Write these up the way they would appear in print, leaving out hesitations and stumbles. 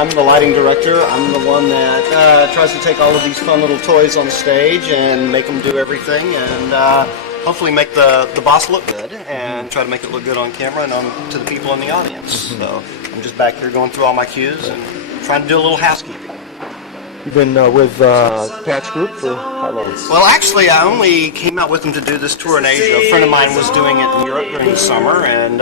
I'm the lighting director. I'm the one that tries to take all of these fun little toys on the stage and make them do everything, and hopefully make the boss look good, and try to make it look good on camera and to the people in the audience. So I'm just back here going through all my cues and trying to do a little housekeeping. You've been with Pat's group for how long? Well, actually, I only came out with them to do this tour in Asia. A friend of mine was doing it in Europe during the summer, and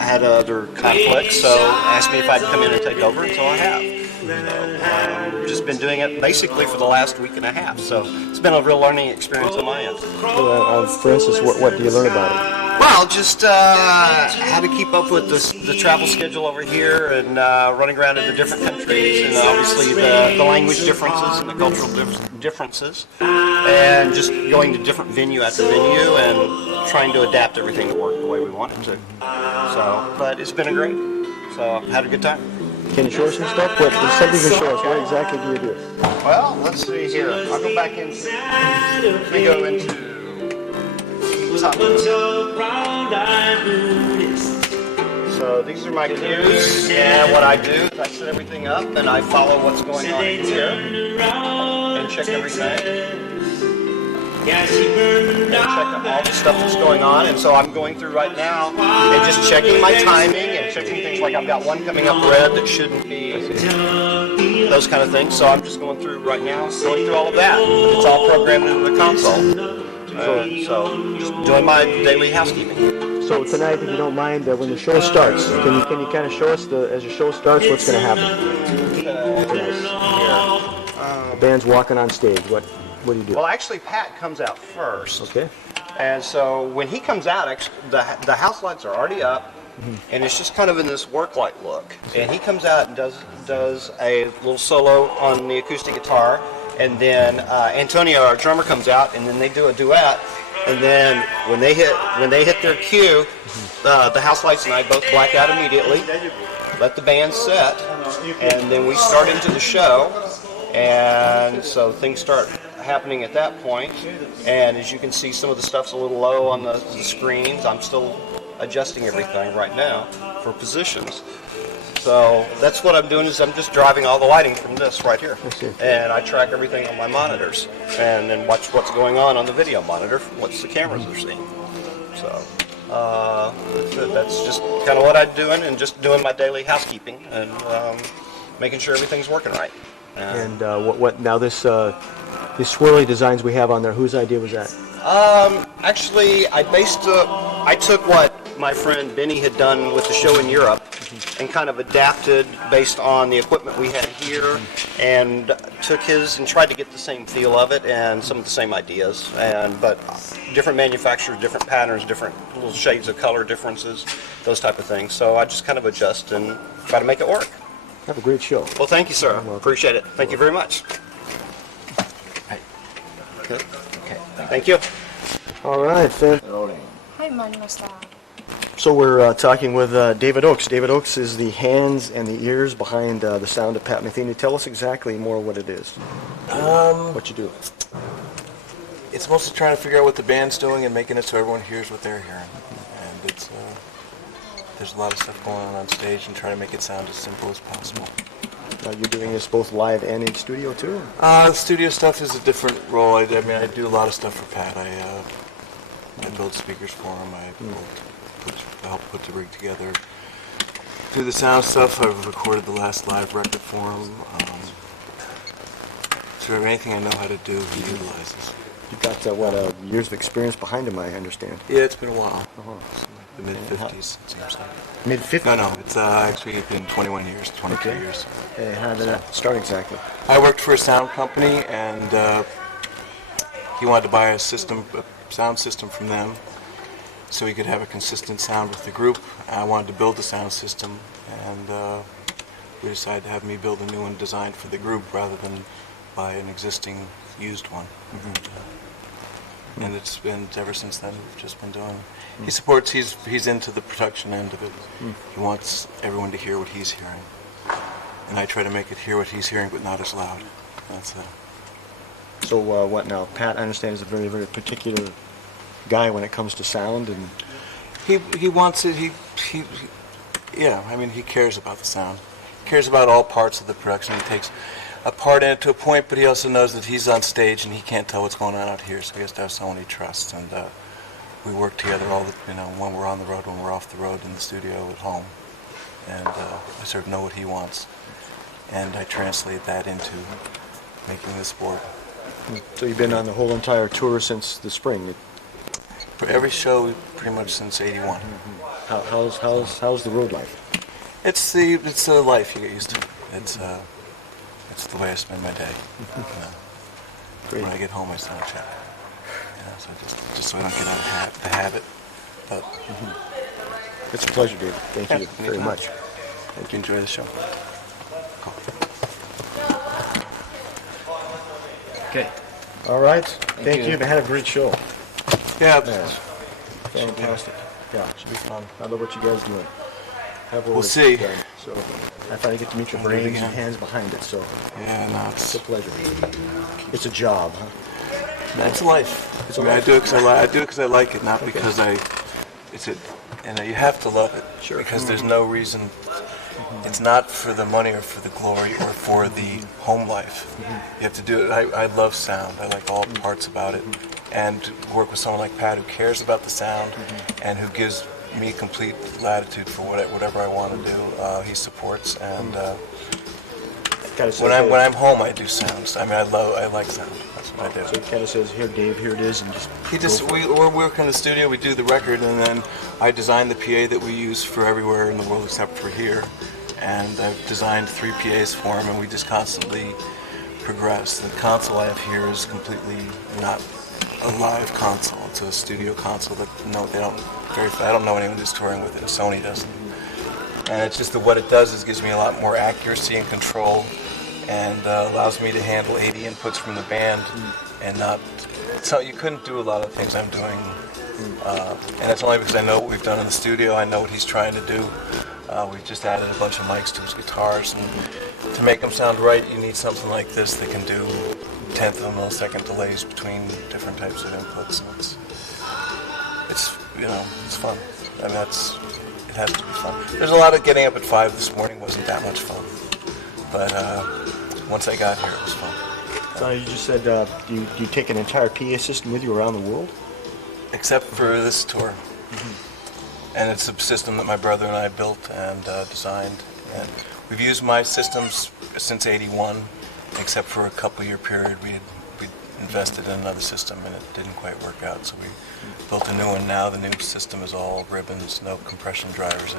had other conflicts, so asked me if I'd come in and take over, and so I have. So, just been doing it basically for the last week and a half, so it's been a real learning experience on my end. For instance, what do you learn about it? Well, just how to keep up with the travel schedule over here, and running around in the different countries, and obviously the language differences and the cultural differences, and just going to different venue after venue and trying to adapt everything to work the way we want it to. So, but it's been great. So, I've had a good time. Can you show us some stuff? What something you can show us? What exactly do you do? Well, let's see here. I'll go back into. Let me go into. So these are my cues, and what I do is I set everything up and I follow what's going on here and check everything. And check all the stuff that's going on, and so I'm going through right now and just checking my timing and checking things like I've got one coming up red that shouldn't be, those kind of things. So I'm just going through right now, going through all of that. It's all programmed into the console. So just doing my daily housekeeping. So tonight, if you don't mind, when the show starts, can you kind of show us as the show starts what's going to happen? The band's walking on stage. What do you do? Well, actually, Pat comes out first. Okay. And so when he comes out, the house lights are already up, and it's just kind of in this work light look. And he comes out and does a little solo on the acoustic guitar. And then Antonio, our drummer, comes out, and then they do a duet. And then when they hit their cue, the house lights and I both black out immediately, let the band set, and then we start into the show. And so things start happening at that point. And as you can see, some of the stuff's a little low on the screens. I'm still adjusting everything right now for positions. So that's what I'm doing, is I'm just driving all the lighting from this right here. And I track everything on my monitors and then watch what's going on the video monitor, what the cameras are seeing. So that's just kind of what I'm doing, and just doing my daily housekeeping and making sure everything's working right. And what now these swirly designs we have on there, whose idea was that? Actually, I took what my friend Benny had done with the show in Europe and kind of adapted based on the equipment we had here, and took his and tried to get the same feel of it and some of the same ideas, but different manufacturers, different patterns, different little shades of color differences, those type of things. So I just kind of adjust and try to make it work. Have a great show. Well, thank you, sir. Appreciate it. Thank you very much. Okay. Thank you. All right, Finn. So we're talking with David Oakes. David Oakes is the hands and the ears behind the sound of Pat Metheny. Tell us exactly more what it is. What you do. It's mostly trying to figure out what the band's doing and making it so everyone hears what they're hearing. And it's there's a lot of stuff going on stage, and trying to make it sound as simple as possible. You're doing this both live and in studio too? The studio stuff is a different role. I do a lot of stuff for Pat. I build speakers for him. I help put the rig together. Do the sound stuff. I've recorded the last live record for him. So anything I know how to do, he utilizes. You've got years of experience behind him, I understand. Yeah, it's been a while. The mid-50s, it seems like. Mid-50s? No, it's actually been 21 years, 22 years. Okay, how did that start exactly? I worked for a sound company, and he wanted to buy a sound system from them, so he could have a consistent sound with the group. I wanted to build the sound system, and we decided to have me build a new one designed for the group rather than buy an existing used one. And it's been, ever since then, we've just been doing. He supports, he's into the production end of it. He wants everyone to hear what he's hearing. And I try to make it hear what he's hearing, but not as loud. That's it. So what now? Pat, I understand, is a very, very particular guy when it comes to sound, and he wants it. Yeah. I mean, he cares about the sound. cares about all parts of the production. He takes a part in it to a point, but he also knows that he's on stage and he can't tell what's going on out here, so he has to have someone he trusts. And we work together all the, when we're on the road, when we're off the road, in the studio, at home. And I sort of know what he wants, and I translate that into making this board. So you've been on the whole entire tour since the spring. For every show, pretty much since '81. How's the road life? It's the life you get used to. It's the way I spend my day. Great. When I get home, I send a check. So just so I don't get out of the habit. But It's a pleasure, David. Thank you very anytime. much. Thank you. Enjoy the show. Cool. Okay. All right. Thank you. you. I had a great show. Yeah. Yes. Fantastic. Yeah. Should be fun. I love what you guys are doing. We'll see. So I finally get to meet your We'll do it brains and again. hands behind it. So Yeah, no, it's a pleasure. It's a job, huh? it's life. It's a I mean, life. I do it because I like it, not because you have to love it. Sure. Because there's no reason. It's not for the money or for the glory or for the home life. You have to do it. I love sound. I like all parts about it. And to work with someone like Pat who cares about the sound and who gives me complete latitude for whatever I want to do. He supports, and when I'm home, I do sounds. I mean, I like sound. That's what I do. So he kind of says, "Here, Dave, here it is," and We're working in the studio. We do the record, and then I design the PA that we use for everywhere in the world except for here. And I've designed 3 PAs for him, and we just constantly progress. The console I have here is completely not a live console. It's a studio console that I don't know anyone who's touring with it. Sony doesn't. And it's just that what it does is gives me a lot more accuracy and control, and allows me to handle 80 inputs from the band, and not. So you couldn't do a lot of things I'm doing, and it's only because I know what we've done in the studio. I know what he's trying to do. We've just added a bunch of mics to his guitars, and to make them sound right, you need something like this that can do tenth of a millisecond delays between different types of inputs. And it's fun. I mean, it has to be fun. There's a lot of getting up at 5 this morning wasn't that much fun, but once I got here, it was fun. So you just said you take an entire PA system with you around the world? Except for this tour. And it's a system that my brother and I built and designed. And we've used my systems since '81, except for a couple-year period we invested in another system and it didn't quite work out. So we built a new one now. The new system is all ribbons, no compression drivers.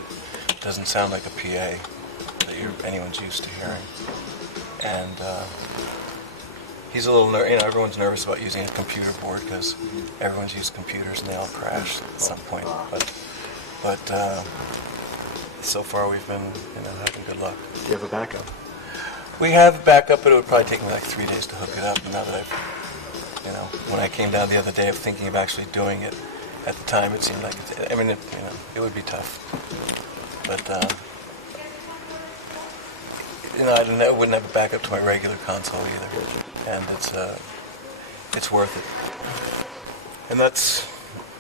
It doesn't sound like a PA that anyone's used to hearing. And he's a little everyone's nervous about using a computer board because everyone's used computers and they all crash at some point. But so far we've been having good luck. Do you have a backup? We have backup, but it would probably take me like 3 days to hook it up. And now that when I came down the other day of thinking of actually doing it, at the time it seemed like it would be tough. But I wouldn't have a backup to my regular console either, and it's worth it. And that's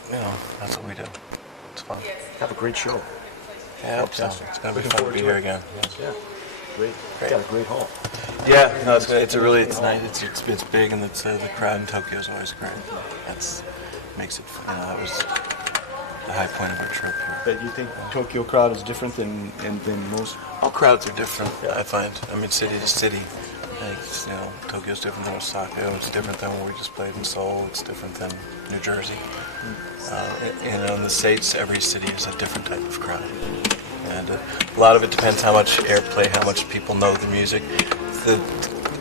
what we do. It's fun. Have a great show. Yeah, I hope so. It's going to be Looking fun to forward be to here it. again. Yeah. Great. Great. Got a great hall. Yeah, no, it's good. It's nice. It's big, and the crowd in Tokyo is always great. That's makes it. That was the high point of our trip here. But you think Tokyo crowd is different than most? All crowds are different. I find. I mean, city to city. Tokyo's different than Osaka. It's different than where we just played in Seoul. It's different than New Jersey. In the States, every city is a different type of crowd. And a lot of it depends how much airplay, how much people know the music.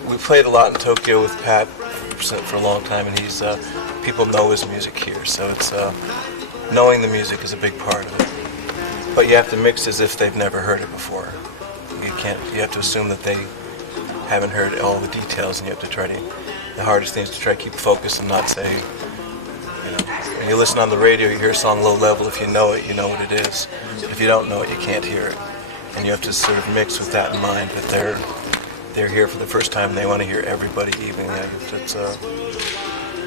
We played a lot in Tokyo with Pat for a long time, and people know his music here. So it's knowing the music is a big part of it. But you have to mix as if they've never heard it before. You have to assume that they haven't heard all the details, and you have to try to. The hardest thing is to try to keep focus and not say. When you listen on the radio, you hear a song low level. If you know it, you know what it is. If you don't know it, you can't hear it. And you have to sort of mix with that in mind, that they're here for the first time and they want to hear everybody evenly.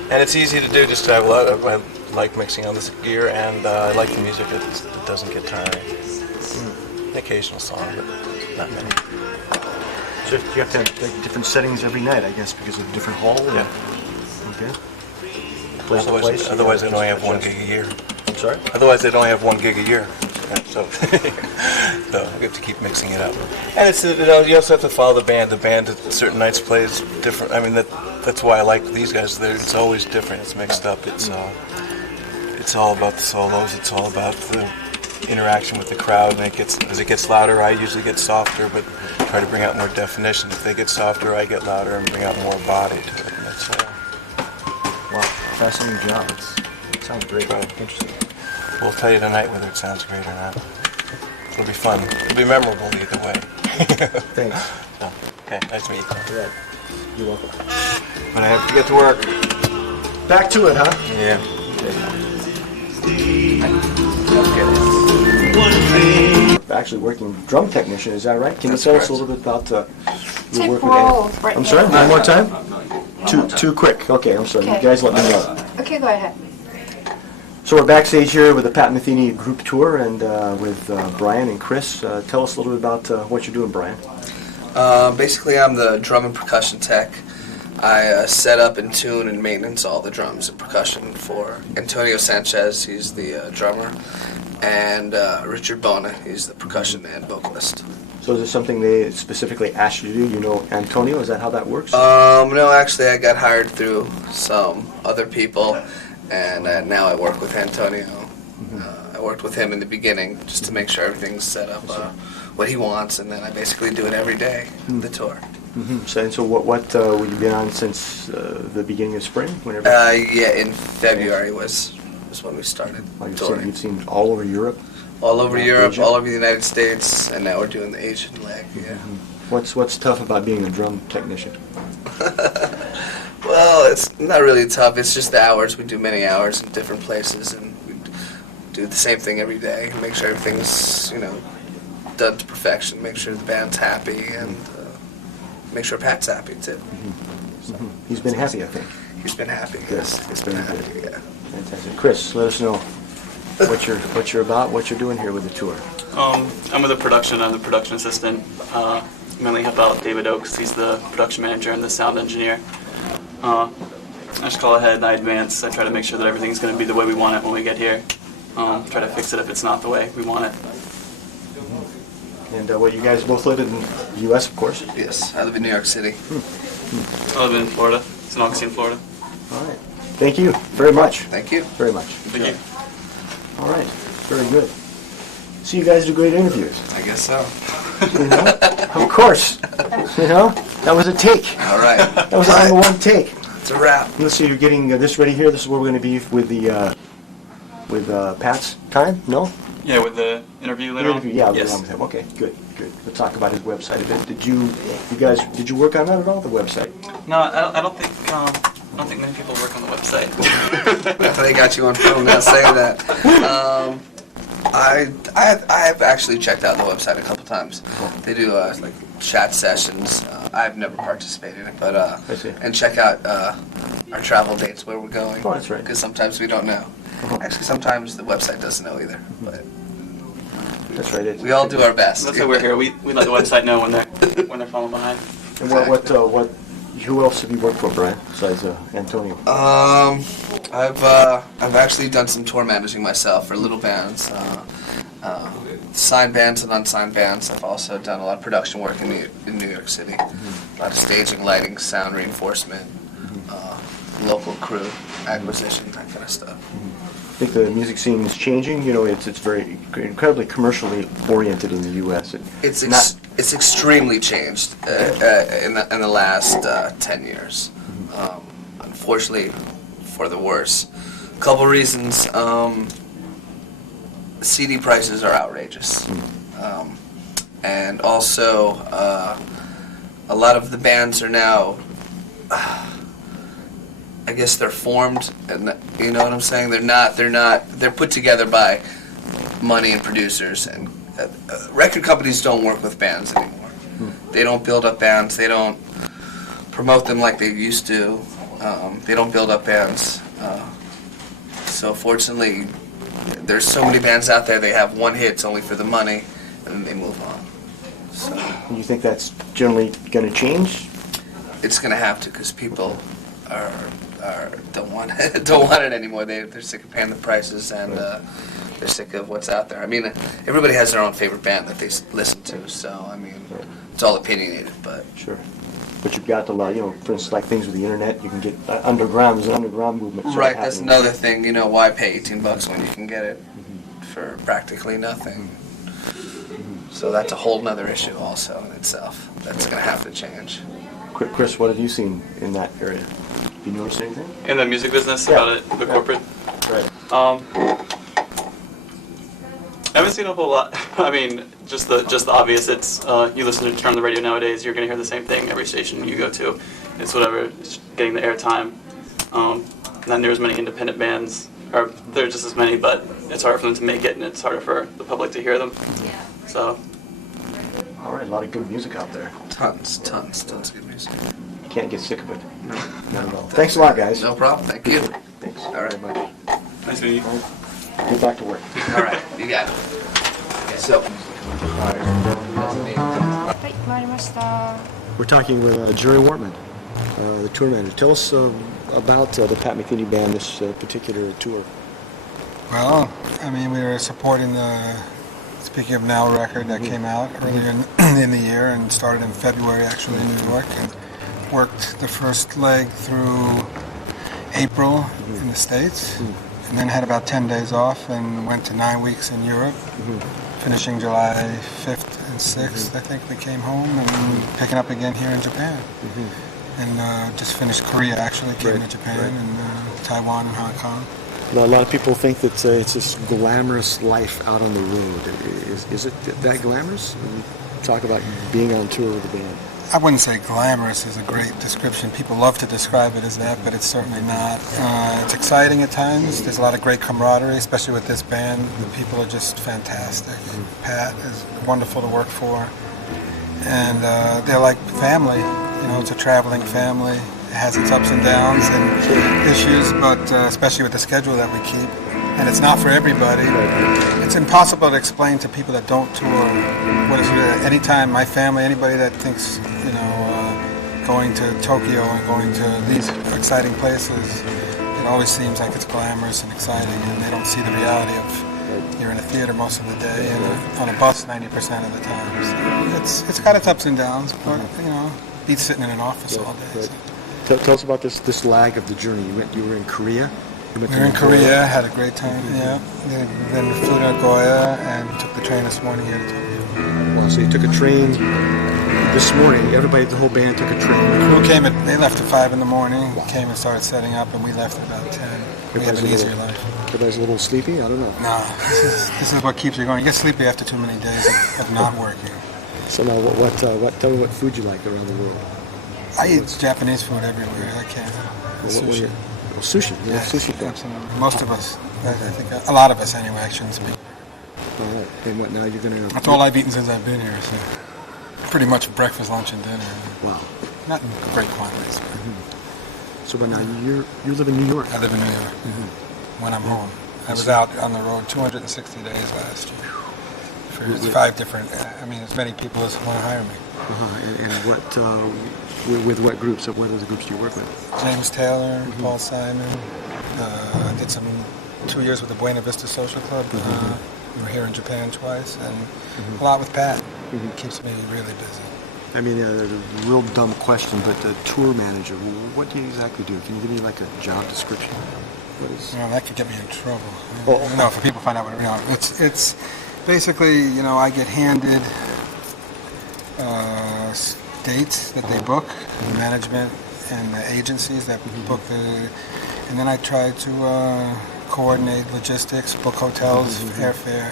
And it's easy to do, just to have I like mixing on this gear, and I like the music. It doesn't get tiring. An occasional song, but Not many. So you have to have like, different settings every night, I guess, because of different hall? Yeah. Okay. Place to place, Otherwise, you otherwise gotta they'd only have adjust. 1 gig a year. I'm sorry? Otherwise, they'd only have 1 gig a year. So, so we have to keep mixing it up. And it's you also have to follow the band. The band at certain nights plays different. I mean, that's why I like these guys. It's always different. It's mixed up. It's all about the solos. It's all about the interaction with the crowd. And as it gets louder, I usually get softer, but try to bring out more definition. If they get softer, I get louder and bring out more body to it. And that's Wow, fascinating job. It sounds great. Cool. Interesting. We'll tell you tonight whether it sounds great or not. It'll be fun. It'll be memorable either way. Thanks. So, okay, nice to meet you. All right. You're welcome. But I have to get to work. Back to it, huh? Yeah. Actually working drum technician, is that right? Can That's you tell us correct. a little bit about your Take work roll with right I'm now. sorry, one more time? Too quick. Okay, I'm sorry. You Okay. guys let me know. Okay, go ahead. So we're backstage here with the Pat Metheny group tour and with Brian and Chris. Tell us a little bit about what you're doing, Brian. Basically, I'm the drum and percussion tech. I set up and tune and maintenance all the drums and percussion for Antonio Sanchez, he's the drummer, and Richard Bona, he's the percussion and vocalist. So is this something they specifically asked you to do? You know Antonio, is that how that works? No, actually, I got hired through some other people, and now I work with Antonio. I worked with him in the beginning just to make sure everything's set up what he wants, and then I basically do it every day, the tour. So what have you been on since the beginning of spring? Whenever Yeah, in February was when we started touring. you've seen all over Europe. All over Yeah, Europe, Asia. all over the United States, and now we're doing the Asian leg. Yeah. What's tough about being a drum technician? Well, it's not really tough. It's just the hours. We do many hours in different places, and we do the same thing every day. Make sure everything's done to perfection. Make sure the band's happy, and make sure Pat's happy too. He's been happy, I think. He's been happy. Good. Yes, he's been Very happy. good. Yeah. Fantastic. Chris, let us know what you're about, what you're doing here with the tour. I'm with the production. I'm the production assistant. Mainly help out David Oakes. He's the production manager and the sound engineer. I just call ahead and I advance. I try to make sure that everything's going to be the way we want it when we get here. Try to fix it if it's not the way we want it. And you guys both live in the U.S., of course. Yes, I live in New York City. I live in Florida, St. Augustine, Florida. All right. Thank you very much. Thank you. Very much. Thank you. All right. Very good. So you guys do great interviews. I guess so. You know? Of course. You know? That was a take. All right. That was a number one take. It's a wrap. Let's see, you're getting this ready here. This is where we're going to be with the Pat's time? No? Yeah, with the interview later on? Yeah, later Yes. on with him. Okay, good. We'll talk about his website a bit. Did you work on that at all, the website? No, I don't think many people work on the website. They got you on film now saying that. I have actually checked out the website a couple times. They do like chat sessions. I've never participated in it, but I see. and check out our travel dates where we're going. Oh, that's right. Because sometimes we don't know. Actually, sometimes the website doesn't know either. But That's right. we all do our best. That's why we're here. We let the website know when they're falling behind. And who else have you worked for, Brian, besides Antonio? I've actually done some tour managing myself for little bands, signed bands and unsigned bands. I've also done a lot of production work in New York City, a lot of staging, lighting, sound reinforcement, local crew acquisition, that kind of stuff. I think the music scene is changing. You know, it's very incredibly commercially oriented in the U.S. It's extremely changed in the last 10 years. Unfortunately, for the worse. A couple reasons. CD prices are outrageous, and also a lot of the bands are now. I guess they're formed, and you know what I'm saying. They're put together by money and producers, and record companies don't work with bands anymore. They don't build up bands. They don't promote them like they used to. They don't build up bands. So fortunately, there's so many bands out there. They have one hit, it's only for the money, and then they move on. So And you think that's generally going to change? it's going to have to, because people are don't want don't want it anymore. They're sick of paying the prices, and they're sick of what's out there. I mean, everybody has their own favorite band that they listen to. So I mean, it's all opinionated, but Sure. But you've got to, for instance, like things with the internet, you can get underground. There's an underground movement. sort of right. That's happening. another thing. You know, why pay $18 when you can get it for practically nothing? So that's a whole nother issue also in itself. That's going to have to change. Chris, what have you seen in that area? Have you noticed anything? In the music business, Yeah. about it, the corporate. Right. I haven't seen a whole lot. I mean, just the obvious. It's you listen to turn on the radio nowadays, you're gonna hear the same thing every station you go to. It's whatever, it's getting the airtime. Not near as many independent bands, or there are just as many, but it's harder for them to make it, and it's harder for the public to hear them. So All right, a lot of good music out there. Tons of good music. You can't get sick of it. Not at all. Thanks a lot, guys. No problem. Thank you. Thanks. All right. Very much. nice meeting you. Get back to work. All right. You got it. Okay, so. はい、回りました。 We're talking with Jerry Wortman, the tour manager. Tell us about the Pat Metheny band, this particular tour. Well, I mean, we were supporting the Speaking of Now record that came out earlier in the year and started in February actually in New York, and worked the first leg through April in the States, and then had about 10 days off and went to 9 weeks in Europe, finishing July 5th and 6th, I think we came home, and picking up again here in Japan. And just finished Korea actually, came to Japan, and Taiwan and Hong Kong. Now, a lot of people think that it's this glamorous life out on the road. Is it that glamorous? When you talk about being on tour with the band. I wouldn't say glamorous is a great description. People love to describe it as that, but it's certainly not. It's exciting at times. There's a lot of great camaraderie, especially with this band. The people are just fantastic. Pat is wonderful to work for. And they're like family. You know, it's a traveling family. It has its ups and downs and issues, but especially with the schedule that we keep. And it's not for everybody. It's impossible to explain to people that don't tour what is really. Anytime my family, anybody that thinks, going to Tokyo and going to these exciting places, it always seems like it's glamorous and exciting, and they don't see the reality of you're in a theater most of the day and on a bus 90% of the time. So it's got its ups and downs, but beats sitting in an office all day. So. Tell us about this lag of the journey. You were in Korea. We were in Korea, had a great time. Yeah. Then we flew to Nagoya and took the train this morning here to Tokyo. Wow, so you took a train this morning. Everybody, the whole band took a train. Crew came they left at 5 in the morning. Wow. Came and started setting up, and we left at about 10. We have an easier life. Everybody's a little sleepy. I don't know. No, this is what keeps you going. You get sleepy after too many days of not working. So now, tell me what food you like around the world. I eat Japanese food everywhere. I can. Sushi. Sushi. Yeah, sushi. Absolutely. Most of us. I think a lot of us anyway. I shouldn't speak. All right. And what now? You're gonna. That's all I've eaten since I've been here. So pretty much breakfast, lunch, and dinner. Wow. Not in great quantities. So, but now you live in New York. I live in New York. When I'm home. I was out on the road 260 days last year. For 5 different. I mean, as many people as want to hire me. And what? With what groups? What are the groups you work with? James Taylor, Paul Simon. I did some 2 years with the Buena Vista Social Club. We were here in Japan twice, and a lot with Pat. Keeps me really busy. I mean, a real dumb question, but the tour manager, what do you exactly do? Can you give me like a job description? What is? That could get me in trouble. No, for people to find out what it's basically, I get handed dates that they book, the management and the agencies that book and then I try to coordinate logistics, book hotels, airfare,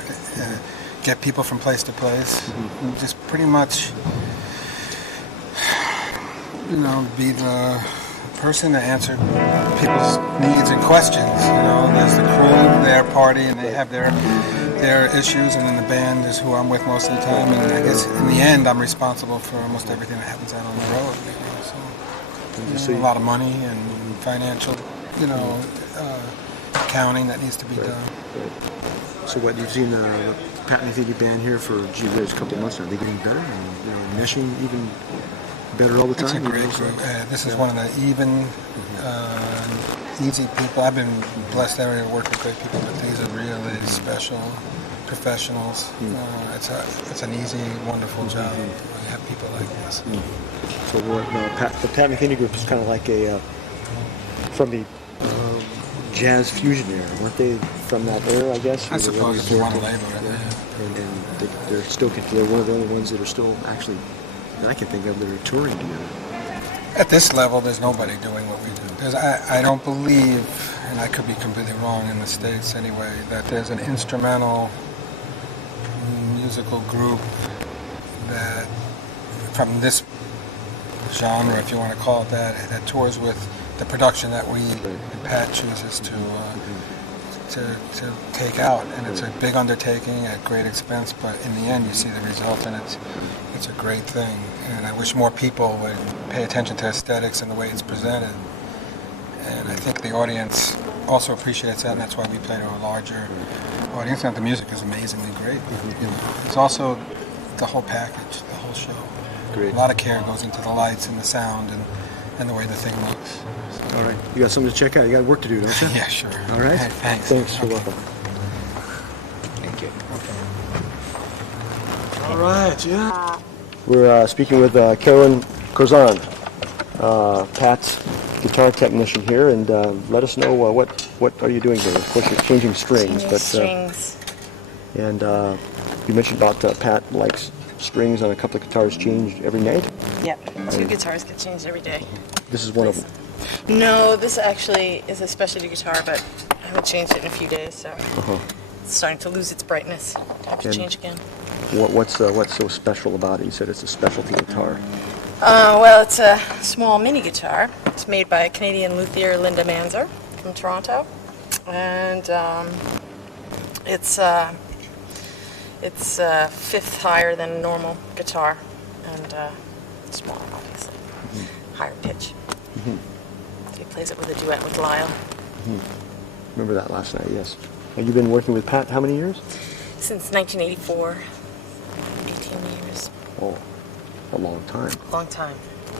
get people from place to place, and just pretty much, be the person to answer people's needs and questions. There's the crew, their party, and they have their issues, and then the band is who I'm with most of the time, and I guess in the end I'm responsible for almost everything that happens out on the road. So a lot of money and financial, accounting that needs to be done. So what, you've seen the Pat Metheny band here for, gee whiz, a couple of months now. Are they getting better? And, meshing even better all the time? It's a great group. This is one of the even, easy people. I've been blessed every day to work with great people, but these are really special professionals. It's an easy, wonderful job when you have people like this. So what, the Pat Metheny group is kind of like from the jazz fusion era, weren't they? From that era, I guess. I suppose if you want to label it. And they're one of the only ones that are still actually, that I can think of, that are touring together. At this level, there's nobody doing what we do. I don't believe, and I could be completely wrong in the States anyway, that there's an instrumental musical group that, from this genre, if you want to call it that tours with the production that Pat chooses to take out, and it's a big undertaking at great expense, but in the end you see the result, and it's a great thing. And I wish more people would pay attention to aesthetics and the way it's presented. And I think the audience also appreciates that, and that's why we play to a larger audience. And the music is amazingly great. It's also the whole package, the whole show. Great. A lot of care goes into the lights and the sound and the way the thing looks. All right. You got something to check out. You got work to do, don't you? Yeah, sure. All right. Hey, thanks. Thanks. You're welcome. Thank you. All right. Yeah. We're speaking with Carolyn Corzan, Pat's guitar technician here, and let us know what are you doing here. Of course, you're changing strings, Strings. And you mentioned about Pat likes strings on a couple of guitars changed every night. Yep. 2 guitars get changed every day. This is one of them. No, this actually is a specialty guitar, but I haven't changed it in a few days, so it's starting to lose its brightness. I have to And change again. What's so special about it? You said it's a specialty guitar. Well, it's a small mini guitar. It's made by Canadian luthier Linda Manzer from Toronto, and it's 5th higher than a normal guitar, and smaller, obviously, higher pitch. So he plays it with a duet with Lyle. Remember that last night? Yes. And you've been working with Pat how many years? Since 1984, 18 years. Oh, a long time. Long time.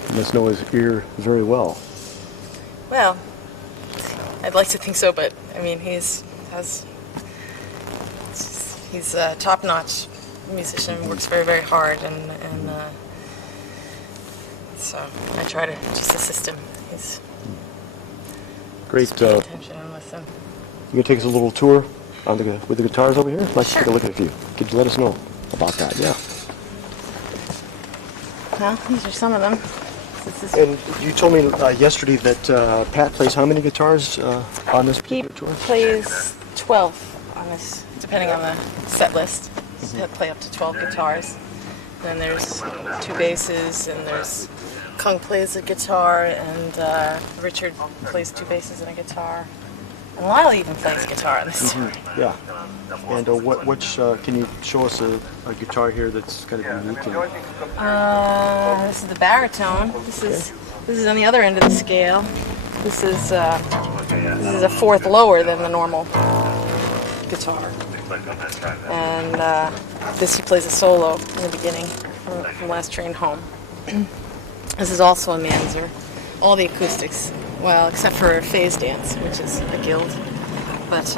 You must know his ear very well. Well, I'd like to think so, but I mean, he's a top-notch musician, works very, very hard, and so I try to just assist him. He's Great. just pay attention and listen. You gonna take us a little tour on with the guitars over here? I'd like to take a look at a few. Could you let us know about that? Yeah. Well, these are some of them. This is And you told me yesterday that Pat plays how many guitars on this He particular tour? plays 12 on this, depending on the set list. He'll play up to 12 guitars. Then there's 2 basses, and there's Kung plays a guitar, and Richard plays 2 basses and a guitar. And Lyle even plays guitar on this tour. Yeah. And which can you show us a guitar here that's kind of unique? This is the baritone. This is on the other end of the scale. This is a 4th lower than the normal guitar. And this he plays a solo in the beginning from Last Train Home. This is also a Manzer. All the acoustics, well, except for Phase Dance, which is a Guild. But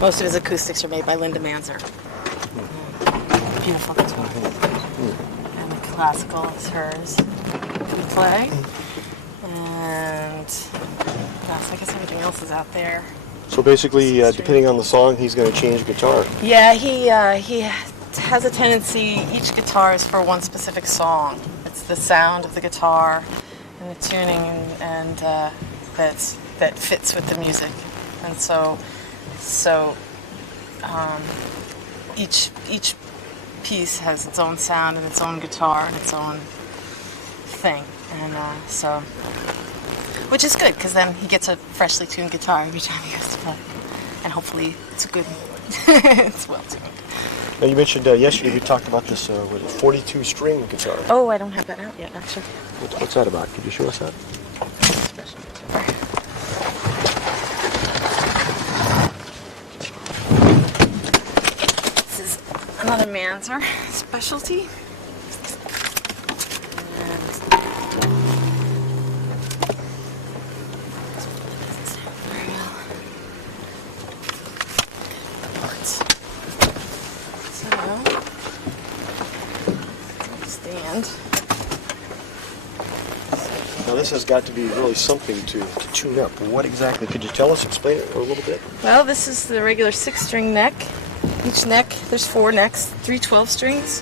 most of his acoustics are made by Linda Manzer. Beautiful guitar. And the classical is hers to play. And gosh, I guess everything else is out there. So basically, depending on the song, he's going to change guitar. Yeah, he has a tendency, each guitar is for one specific song. It's the sound of the guitar and the tuning and that fits with the music. And so each piece has its own sound and its own guitar and its own thing. And so, which is good, because then he gets a freshly tuned guitar every time he goes to play. And hopefully it's a good, it's well tuned. Now you mentioned yesterday we talked about this 42 string guitar. Oh, I don't have that out yet, actually. What's that about? Could you show us that? Special guitar. another Manzer specialty. Stand. Now this has got to be really something to tune up. What exactly? Could you tell us, explain it a little bit? Well, this is the regular 6-string neck. Each neck, there's 4 necks, 3 12 strings,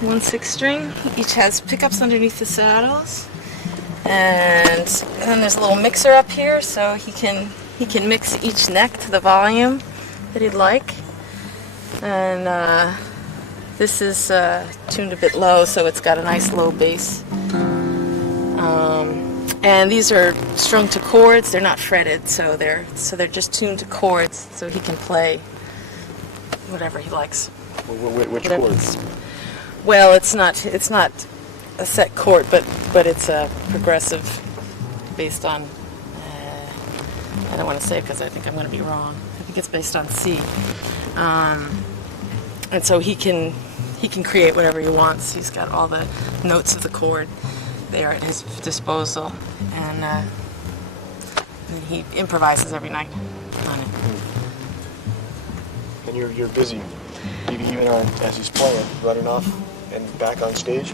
1 6-string. Each has pickups underneath the saddles. And then there's a little mixer up here, so he can mix each neck to the volume that he'd like. And this is tuned a bit low, so it's got a nice low bass. And these are strung to chords. They're not fretted, so they're just tuned to chords, so he can play whatever he likes. Which chords? Well, it's not a set chord, but it's a progressive based on. I don't want to say it because I think I'm going to be wrong. I think it's based on C. And so he can create whatever he wants. He's got all the notes of the chord there at his disposal, and he improvises every night on it. And you're busy, maybe even as he's playing, running off and back on stage,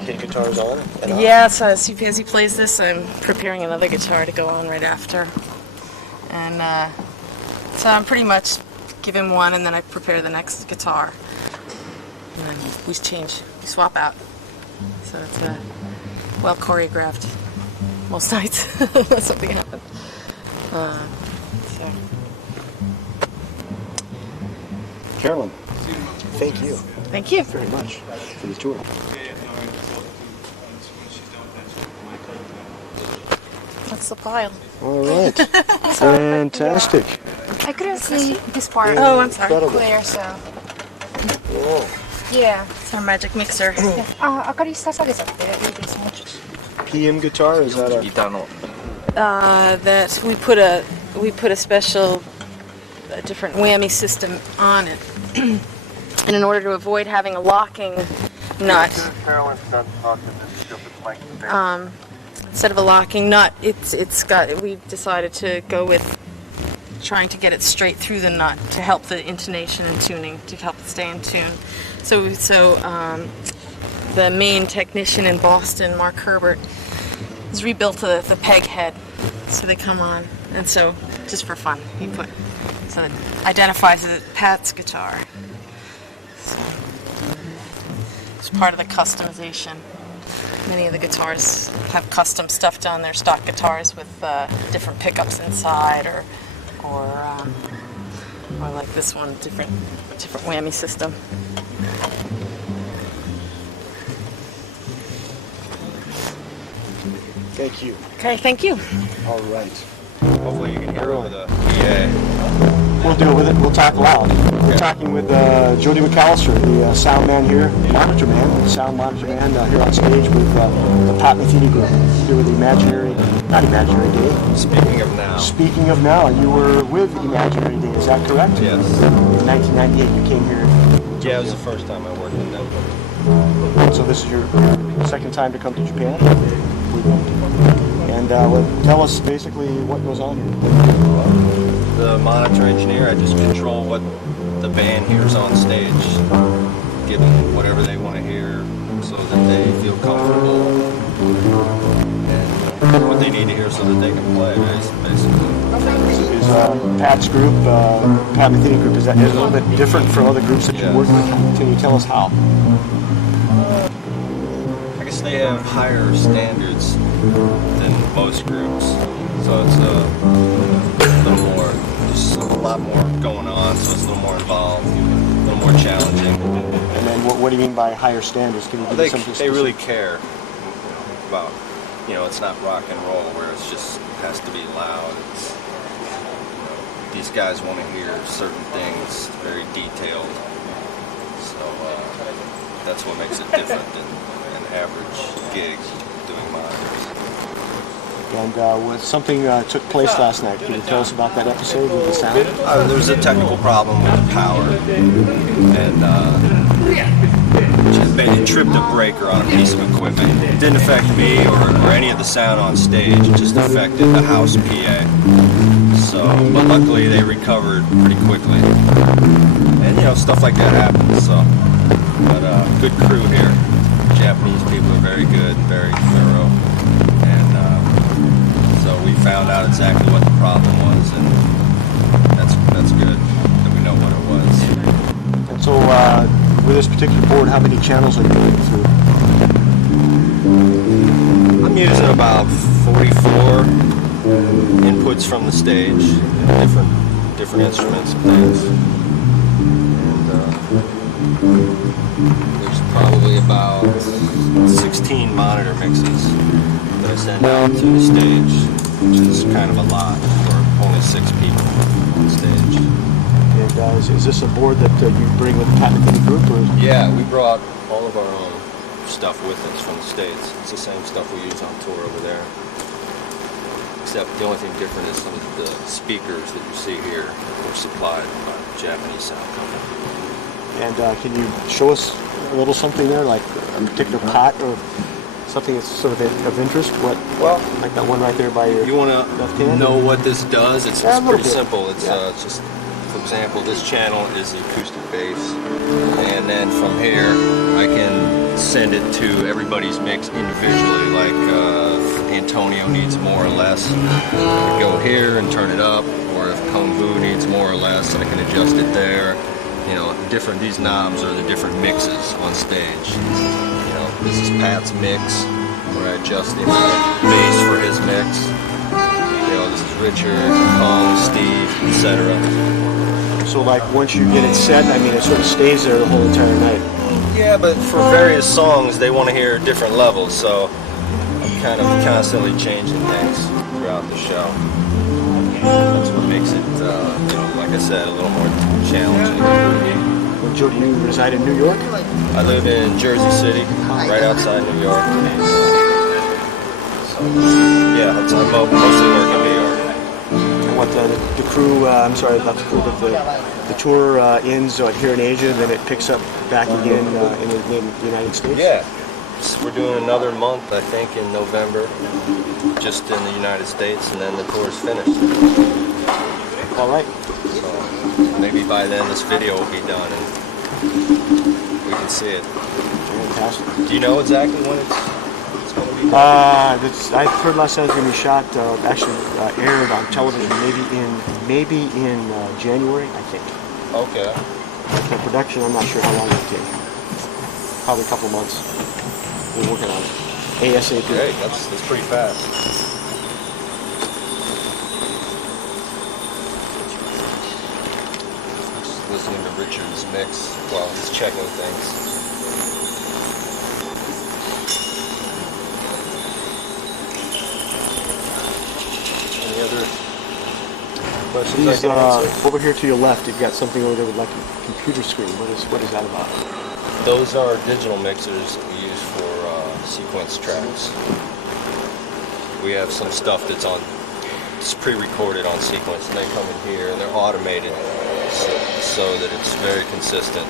hitting guitars on and off. Yeah, so as he plays this, I'm preparing another guitar to go on right after, and so I'm pretty much give him one, and then I prepare the next guitar, and then we swap out. So it's well choreographed most nights. Something happens. So. Carolyn, thank you. Thank you very much for the tour. That's the pile. All right, fantastic. I couldn't see this part Oh, I'm sorry. clear, so Whoa. yeah. It's our magic mixer. 明かり下下げちゃっていいですね。 PM guitar, is that a... That we put a special different whammy system on it, and in order to avoid having a locking nut, instead of a locking nut, we decided to go with trying to get it straight through the nut to help the intonation and tuning, to help it stay in tune. So the main technician in Boston, Mark Herbert, has rebuilt the peg head, so they come on, and so just for fun, so it identifies it as Pat's guitar. So it's part of the customization. Many of the guitars have custom stuff on their stock guitars with different pickups inside, or like this one, different whammy system. Thank you. Okay, thank you. All right. Hopefully you can hear over the PA. We'll deal with it. We'll talk loud. We're talking with Jody McAllister, the sound man here, monitor man, sound monitor man here on stage with the Pat Metheny group. Here with not Imaginary Day. Speaking of now. Speaking of now, you were with Imaginary Day, is that correct? Yes. In 1998, you came here. Yeah, it was the first time I worked in Denver. So this is your second time to come to Japan? And tell us basically what goes on here. The monitor engineer, I just control what the band hears on stage, give them whatever they want to hear so that they feel comfortable, and what they need to hear so that they can play, basically. Is Pat's group, Pat Metheny group, is that a little bit different from other groups that you work with? Can you tell us how? I guess they have higher standards than most groups, so it's a little more, just a lot more going on, so it's a little more involved, a little more challenging. And then what do you mean by higher standards? Can you give me some They really care about, it's not rock and roll where it's just has to be loud. It's, these guys want to hear certain things, very detailed. So that's what makes it different than an average gig doing monitors. And something took place last night. Can you tell us about that episode with the sound? There was a technical problem with the power, and it tripped a breaker on a piece of equipment. It didn't affect me or any of the sound on stage. It just affected the house PA. So, but luckily they recovered pretty quickly. And stuff like that happens. So, but good crew here. Japanese people are very good, very thorough, and so we found out exactly what the problem was, and that's good that we know what it was. And so, with this particular board, how many channels are you going through? I'm using about 44 inputs from the stage, different instruments and things. There's probably about 16 monitor mixes that I send out to the stage, which is kind of a lot for only 6 people on stage. And is this a board that you bring with the Pat Metheny group? Or? Yeah, we brought all of our own stuff with us from the States. It's the same stuff we use on tour over there. Except the only thing different is some of the speakers that you see here were supplied by the Japanese sound company. And can you show us a little something there, like a particular pot or something that's sort of interest? What? Well, like that one right there by your. You want left to hand? know what this does? It's pretty simple. It's Yeah. just, for example, this channel is the acoustic bass, and then from here I can send it to everybody's mix individually. Like Antonio needs more or less, I go here and turn it up, or if Kung Fu needs more or less, I can adjust it there. These knobs are the different mixes on stage. This is Pat's mix, where I adjust the amount of bass for his mix. This is Richard, Kong, Steve, etc. So, like, once you get it set, I mean, it sort of stays there the whole entire night. Yeah, but for various songs, they want to hear different levels, so I'm kind of constantly changing things throughout the show. That's what makes it, like I said, a little more challenging. Well, Joe, do you reside in New York? I live in Jersey City, right outside New York. So, yeah, I mostly work in New York. And what the crew, I'm sorry, not the crew, but the tour ends here in Asia, then it picks up back again in the United States? Yeah. We're doing another month, I think, in November, just in the United States, and then the tour's finished. All right. So maybe by then this video will be done and we can see it. Fantastic. Do you know exactly when it's going to be done? I heard last night it was going to be shot, aired on television, maybe in January, I think. Okay. The production, I'm not sure how long it'll take. Probably a couple months. We're working on it. ASAP. Great, that's pretty fast. Just listening to Richard's mix while he's checking things. Any other questions I can answer? Over here to your left, you've got something over there with like a computer screen. What is that about? Those are digital mixers that we use for sequence tracks. We have some stuff it's pre-recorded on sequence, and they come in here and they're automated so that it's very consistent.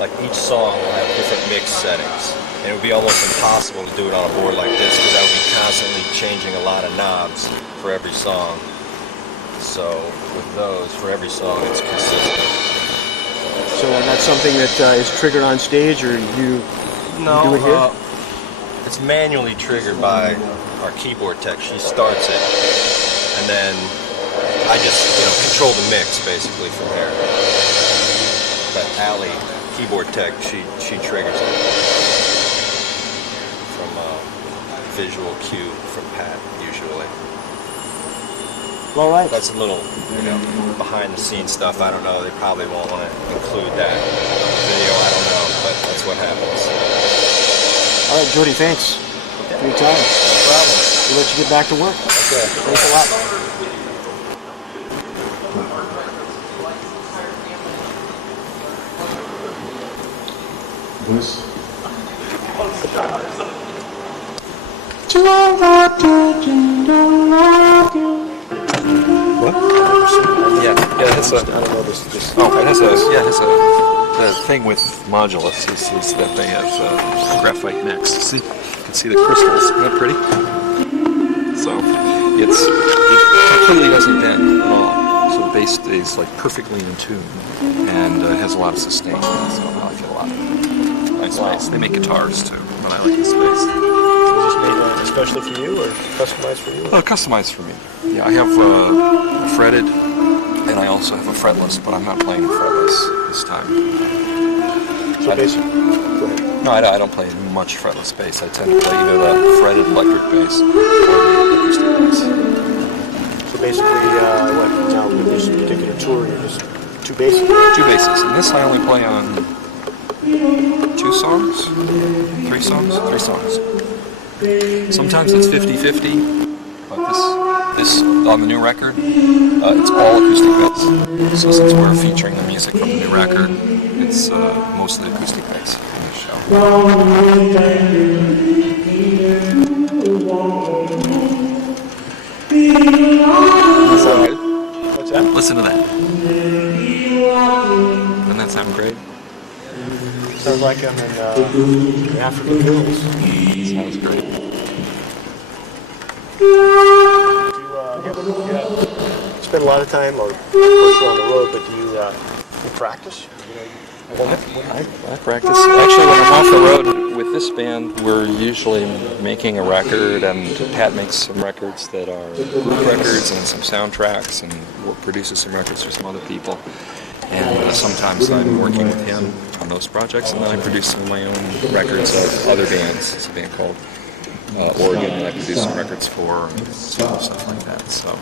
Like each song will have different mix settings, and it would be almost impossible to do it on a board like this because I would be constantly changing a lot of knobs for every song. So with those, for every song, it's consistent. So that's something that is triggered on stage, or you do it here? It's manually triggered by our keyboard tech. She starts it, and then I just control the mix basically from there. But Allie, keyboard tech, she triggers it from a visual cue from Pat usually. All right. That's a little, behind the scenes stuff. I don't know. They probably won't want to include that in the video. I don't know, but that's what happens. All right, Jody, thanks for your time. No problem. We'll let you get back to work. Okay. Thanks a lot. This. Yeah, it has a. I don't know this. Oh, it has a. The thing with modulus is that they have graphite necks. See, you can see the crystals. Isn't that pretty? So it completely doesn't bend at all. So the bass stays like perfectly in tune, and it has a lot of sustain. So I like it a lot. Nice bass. They make guitars too, but I like this bass. Is this made especially for you or customized for you? Customized for me. Yeah, I have fretted, and I also have a fretless, but I'm not playing fretless this time. So basically, go ahead. No, I don't play much fretless bass. I tend to play either the fretted electric bass or the acoustic bass. So basically, what now with this particular tour, you're just two basses? Two basses, and this I only play on 2 songs? 3 songs? 3 songs. Sometimes it's 50-50, but this on the new record, it's all acoustic bass. So since we're featuring the music from the new record, it's mostly acoustic bass in the show. That sound good? What's that? Listen to that. Doesn't that sound great? Sounds like I'm in the African hills. Sounds great. You spend a lot of time, or of course you're on the road, but do you practice? I practice. Actually, when I'm off the road with this band, we're usually making a record, and Pat makes some records that are group records and some soundtracks, and produces some records for some other people. And sometimes I'm working with him on those projects, and then I produce some of my own records of other bands. It's a band called Oregon that I produce some records for, and stuff like that. So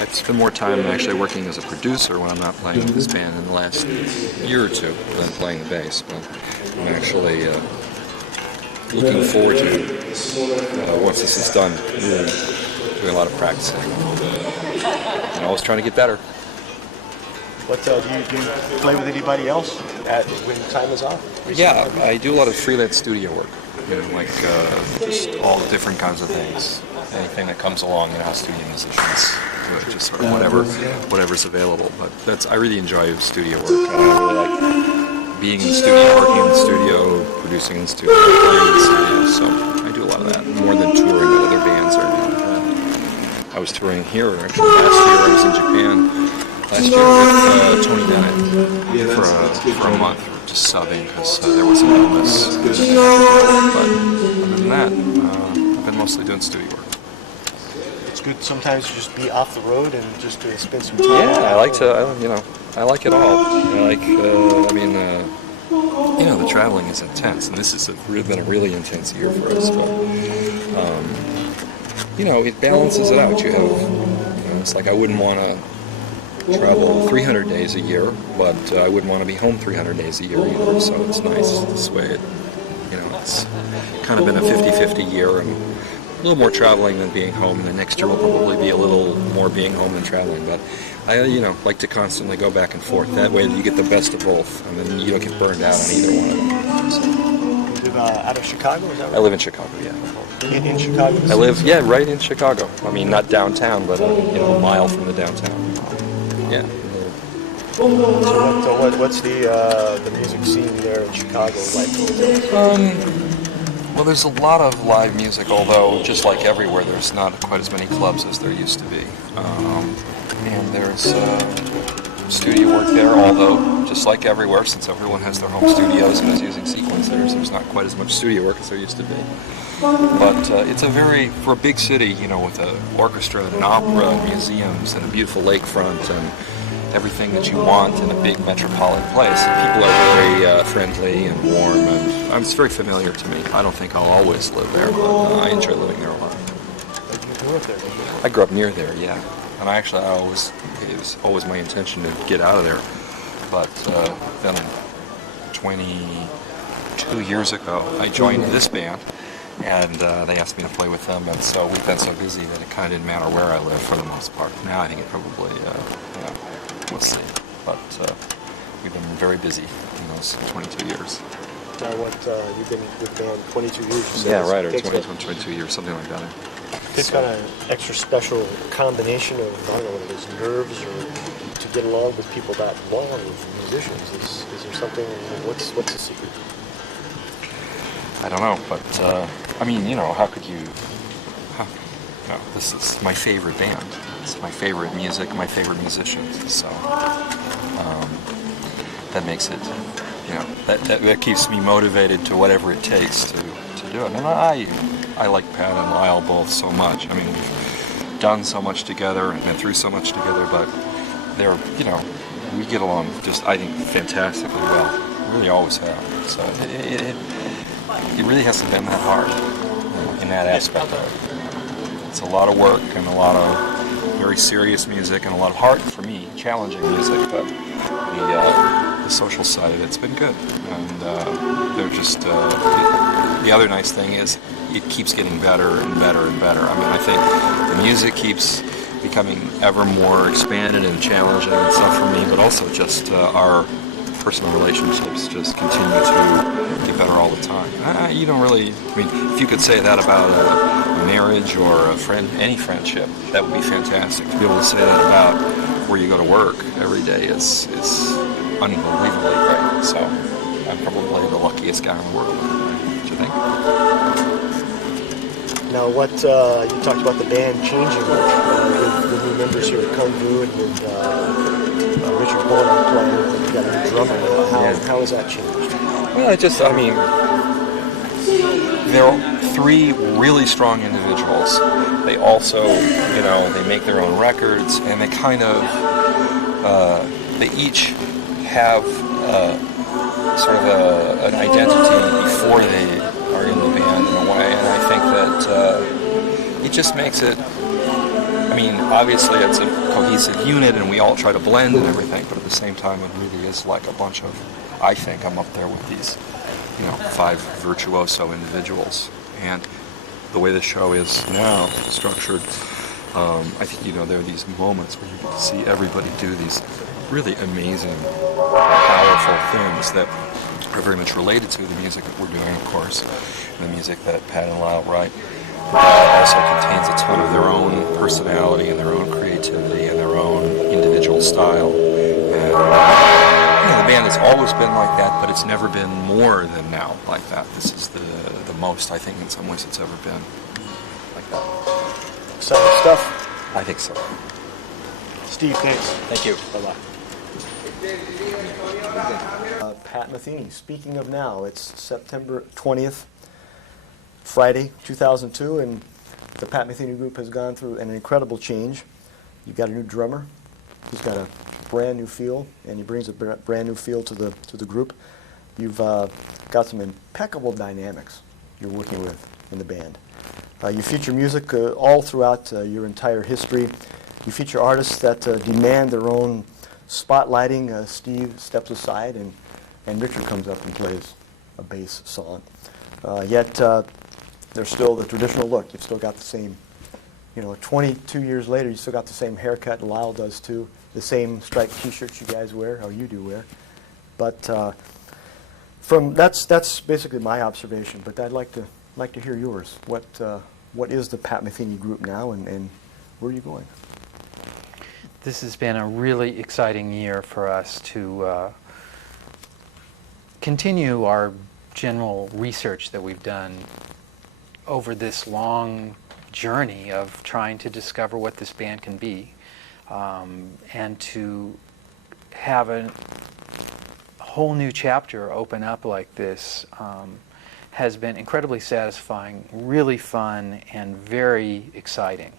I've spent more time actually working as a producer when I'm not playing with this band in the last year or two than playing the bass. But I'm actually looking forward to once this is done, really doing a lot of practicing and always trying to get better. What do you play with anybody else when time is off? Yeah, I do a lot of freelance studio work. Like just all different kinds of things. Anything that comes along, studio musicians, just sort of whatever's available. But I really enjoy studio work. I really like being in the studio, working in the studio, producing in the studio, playing in the studio. So I do a lot of that, more than touring with other bands or anything like that. I was touring here, actually, last year I was in Japan. Last year with Tony Bennett for a month, just subbing because there was an illness. But other than that, I've been mostly doing studio work. It's good sometimes to just be off the road and just to spend some time. Yeah, I like it all. The traveling is intense, and this has been a really intense year for us. But it balances it out. You have, it's like I wouldn't want to travel 300 days a year, but I wouldn't want to be home 300 days a year either, so it's nice this way. It's kind of been a 50-50 year, and a little more traveling than being home, and the next year will probably be a little more being home than traveling, but I like to constantly go back and forth. That way you get the best of both, and then you don't get burned out on either one of them. So. You live out of Chicago, is that right? I live in Chicago, yeah. In Chicago? I live, right in Chicago. I mean, not downtown, but a mile from the downtown. Yeah. So what's the music scene there in Chicago like? Well, there's a lot of live music, although just like everywhere, there's not quite as many clubs as there used to be. And there's studio work there, although just like everywhere, since everyone has their home studios and is using sequencers, there's not quite as much studio work as there used to be. But it's for a big city, with an orchestra and an opera and museums and a beautiful lakefront and everything that you want in a big metropolitan place. People are very friendly and warm, and it's very familiar to me. I don't think I'll always live there, but I enjoy living there a lot. You grew up there, didn't you? I grew up near there, yeah. And it was always my intention to get out of there. But then 22 years ago, I joined this band, and they asked me to play with them, and so we've been so busy that it kind of didn't matter where I live for the most part. Now I think it probably, we'll see. But we've been very busy in those 22 years. Now you've been with the band 22 years? Yeah, right, or 22 years, something like that. It's got an extra special combination of, I don't know what it is, nerves or to get along with people that long with musicians. Is there something, what's the secret? I don't know, but I mean, you know, how could you? No, this is my favorite band. It's my favorite music, my favorite musicians. So that makes it, you know, that keeps me motivated to whatever it takes to do it. And I like Pat and Lyle both so much. I mean, we've done so much together and been through so much together, but they're, you know, we get along just, I think, fantastically well. We really always have. So it really hasn't been that hard in that aspect. It's a lot of work and a lot of very serious music and a lot of hard, for me, challenging music, but the social side of it's been good. And they're just, the other nice thing is it keeps getting better and better and better. I mean, I think the music keeps becoming ever more expanded and challenging and stuff for me, but also just our personal relationships just continue to get better all the time. You don't really, I mean, if you could say that about a marriage or a friend, any friendship, that would be fantastic. To be able to say that about where you go to work every day is unbelievably great. So I'm probably the luckiest guy in the world. Don't you think? Now, what you talked about the band changing with the new members here at Kung Fu and with Richard Bono playing, and you got a new drummer. How has that changed? Well, it just, I mean, there are three really strong individuals. They also, you know, they make their own records, and they kind of, they each have sort of an identity before they are in the band in a way, and I think that it just makes it, I mean, obviously it's a cohesive unit and we all try to blend and everything, but at the same time it really is like a bunch of, I think I'm up there with these, you know, 5 virtuoso individuals. And the way the show is now structured, I think, you know, there are these moments where you can see everybody do these really amazing, powerful things that are very much related to the music that we're doing, of course, and the music that Pat and Lyle write. Also contains a ton of their own personality and their own creativity and their own individual style. And you know, the band has always been like that, but it's never been more than now like that. This is the most, I think, in some ways it's ever been like that. Exciting stuff. I think so. Steve, thanks. Thank you. Bye-bye. Pat Metheny, speaking of now, it's September 20th, Friday, 2002, and the Pat Metheny Group has gone through an incredible change. You've got a new drummer who's got a brand new feel, and he brings a brand new feel to the group. You've got some impeccable dynamics you're working with in the band. You feature music all throughout your entire history. You feature artists that demand their own spotlighting. Steve steps aside, and Richard comes up and plays a bass song. Yet there's still the traditional look. You've still got the same, you know, 22 years later, you still got the same haircut, and Lyle does too. The same striped T-shirts you guys wear, or you do wear. But that's basically my observation. But I'd like to hear yours. What is the Pat Metheny Group now, and where are you going? This has been a really exciting year for us to continue our general research that we've done over this long journey of trying to discover what this band can be, and to have a whole new chapter open up like this has been incredibly satisfying, really fun, and very exciting.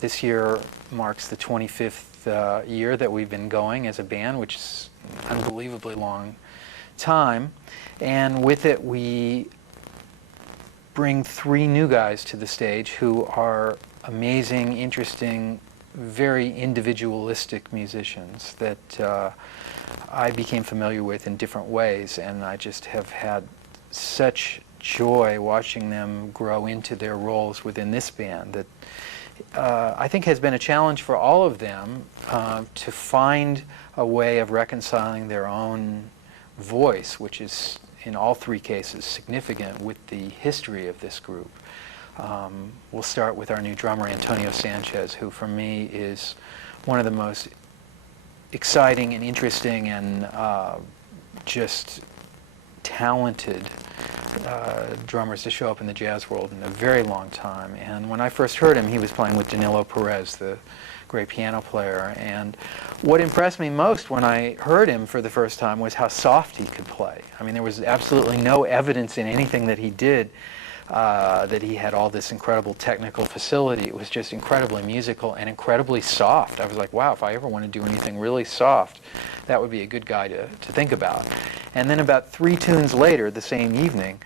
This year marks the 25th year that we've been going as a band, which is an unbelievably long time. And with it, we bring 3 new guys to the stage who are amazing, interesting, very individualistic musicians that I became familiar with in different ways, and I just have had such joy watching them grow into their roles within this band that I think has been a challenge for all of them to find a way of reconciling their own voice, which is in all 3 cases significant with the history of this group, We'll start with our new drummer, Antonio Sanchez, who for me is one of the most exciting and interesting and just talented drummers to show up in the jazz world in a very long time. And when I first heard him, he was playing with Danilo Perez, the great piano player. And what impressed me most when I heard him for the first time was how soft he could play. I mean, there was absolutely no evidence in anything that he did that he had all this incredible technical facility. It was just incredibly musical and incredibly soft. I was like, wow, if I ever want to do anything really soft, that would be a good guy to think about. And then about 3 tunes later, the same evening,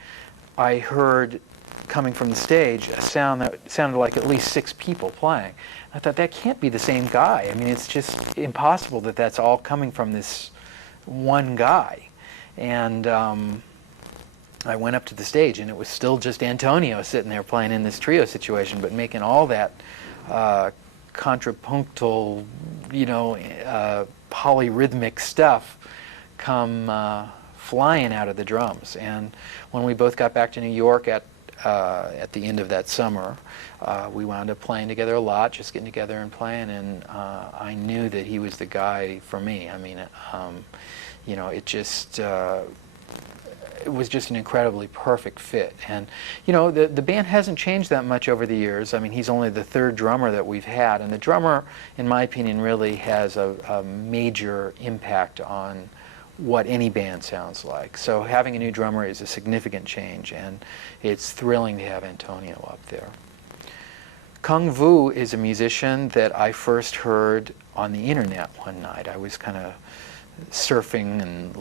I heard coming from the stage a sound that sounded like at least 6 people playing. I thought, that can't be the same guy. I mean, it's just impossible that that's all coming from this one guy. And I went up to the stage, and it was still just Antonio sitting there playing in this trio situation, but making all that contrapuntal, polyrhythmic stuff come flying out of the drums. And when we both got back to New York at the end of that summer, we wound up playing together a lot, just getting together and playing, and I knew that he was the guy for me. I mean, it was just an incredibly perfect fit. And the band hasn't changed that much over the years. I mean, he's only the 3rd drummer that we've had, and the drummer, in my opinion, really has a major impact on what any band sounds like. So having a new drummer is a significant change, and it's thrilling to have Antonio up there. Kung Vu is a musician that I first heard on the internet one night. I was kind of surfing and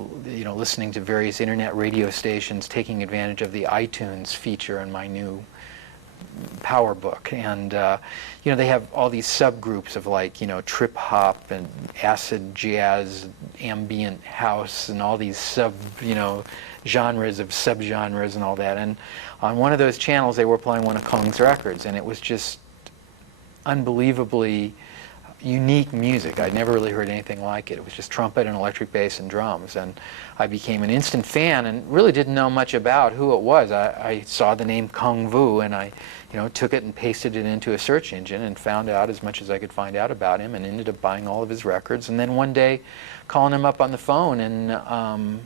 listening to various internet radio stations, taking advantage of the iTunes feature in my new power book. And they have all these subgroups of trip hop and acid jazz, ambient house, and all these genres of subgenres and all that. And on one of those channels they were playing one of Kung's records, and it was just unbelievably unique music. I'd never really heard anything like it. It was just trumpet and electric bass and drums, and I became an instant fan and really didn't know much about who it was. I saw the name Kung Vu, and I took it and pasted it into a search engine and found out as much as I could find out about him, and ended up buying all of his records. And then one day calling him up on the phone, and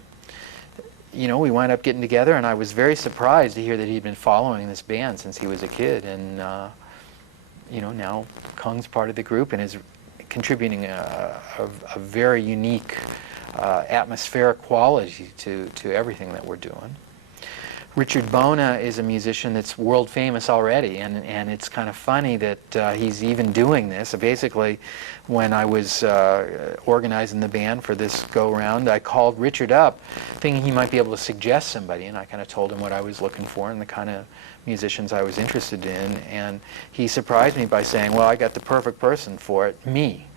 we wound up getting together, and I was very surprised to hear that he'd been following this band since he was a kid. And now Kung's part of the group and is contributing a very unique atmospheric quality to everything that we're doing. Richard Bona is a musician that's world famous already, and it's kind of funny that he's even doing this. Basically, when I was organizing the band for this go-round, I called Richard up thinking he might be able to suggest somebody, and I kind of told him what I was looking for and the kind of musicians I was interested in, and he surprised me by saying, well, I got the perfect person for it, me.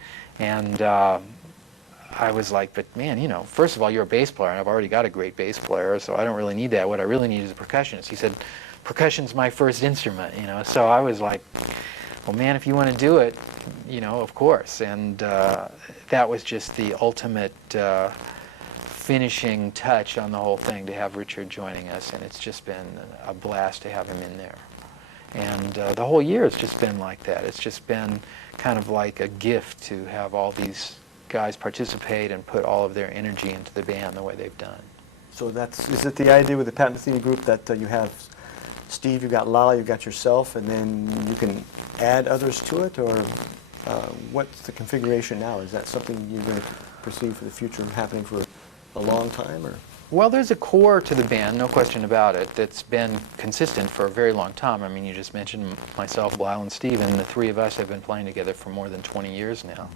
And I was like, but man, first of all, you're a bass player, and I've already got a great bass player, so I don't really need that. What I really need is a percussionist. He said, percussion's my first instrument, So I was like, well, man, if you want to do it, of course. And that was just the ultimate finishing touch on the whole thing, to have Richard joining us, and it's just been a blast to have him in there. And the whole year has just been like that. It's just been kind of like a gift to have all these guys participate and put all of their energy into the band the way they've done. So is it the idea with the Pat Metheny group that you have Steve, you've got Lala, you've got yourself, and then you can add others to it, or what's the configuration now? Is that something you're going to perceive for the future happening for a long time, or? Well, there's a core to the band, no question about it, that's been consistent for a very long time. I mean, you just mentioned myself, Lyle, and Steve, and the 3 of us have been playing together for more than 20 years now.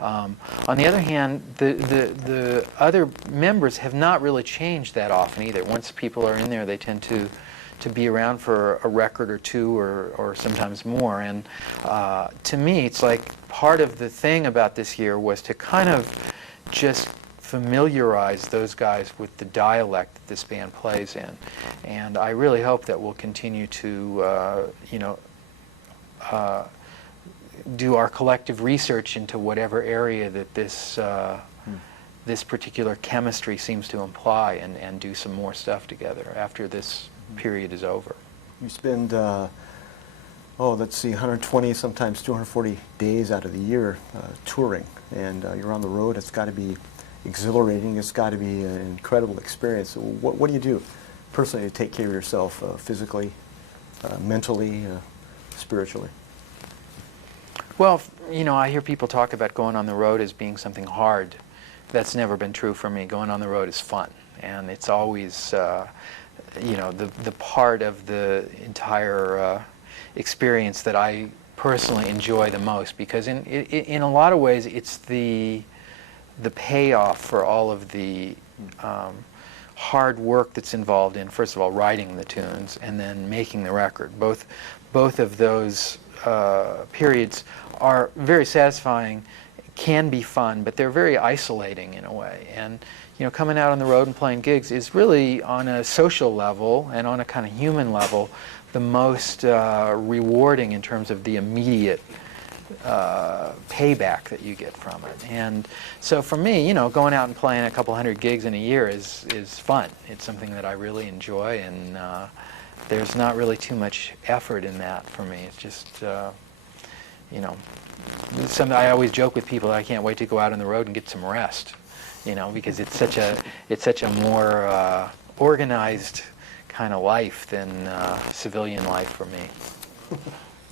On the other hand, the other members have not really changed that often either. Once people are in there, they tend to be around for a record or 2 or sometimes more. And to me, it's like part of the thing about this year was to kind of just familiarize those guys with the dialect that this band plays in. And I really hope that we'll continue to, do our collective research into whatever area that this particular chemistry seems to imply, and do some more stuff together after this period is over. You spend oh, let's see, 120, sometimes 240 days out of the year touring, and you're on the road. It's got to be exhilarating. It's got to be an incredible experience. So what do you do personally to take care of yourself physically, mentally, spiritually? Well, you know, I hear people talk about going on the road as being something hard. That's never been true for me. Going on the road is fun, and it's always, you know, the part of the entire experience that I personally enjoy the most, because in a lot of ways it's the payoff for all of the hard work that's involved in, first of all, writing the tunes and then making the record. Both of those periods are very satisfying, can be fun, but they're very isolating in a way. And you know, coming out on the road and playing gigs is really, on a social level and on a kind of human level, the most rewarding in terms of the immediate payback that you get from it. And so for me, you know, going out and playing a couple hundred gigs in a year is fun. It's something that I really enjoy, and there's not really too much effort in that for me. It's just, you know, something I always joke with people that I can't wait to go out on the road and get some rest, you know, because it's such a more organized kind of life than civilian life for me.